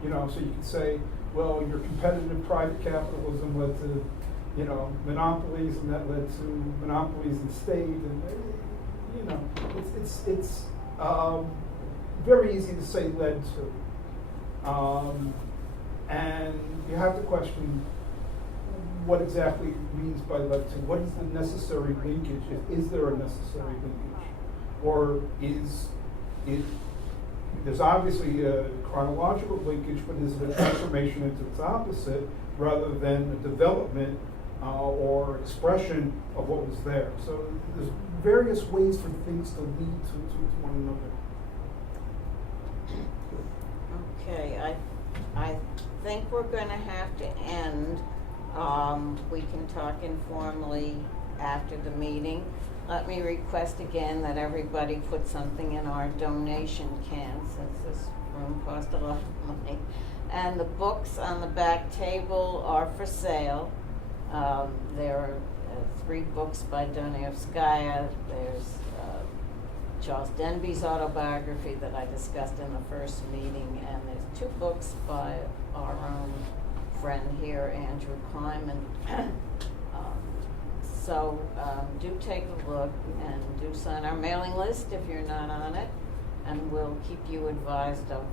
You know, so you can say, well, your competitive private capitalism led to, you know, monopolies, and that led to monopolies in state, and, you know, it's very easy to say led to. And you have to question what exactly it means by led to. What is the necessary linkage? Is there a necessary linkage? Or is it, there's obviously a chronological linkage, but is it a transformation into its opposite rather than a development or expression of what was there? So there's various ways for things to lead to one another. Okay, I think we're going to have to end. We can talk informally after the meeting. Let me request again that everybody put something in our donation can, since this room cost a lot of money. And the books on the back table are for sale. There are 3 books by Dostoevskaya. There's Charles Denby's autobiography that I discussed in the first meeting, and there's 2 books by our own friend here, Andrew Kleiman. So do take a look and do sign our mailing list if you're not on it, and we'll keep you advised of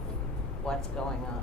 what's going on.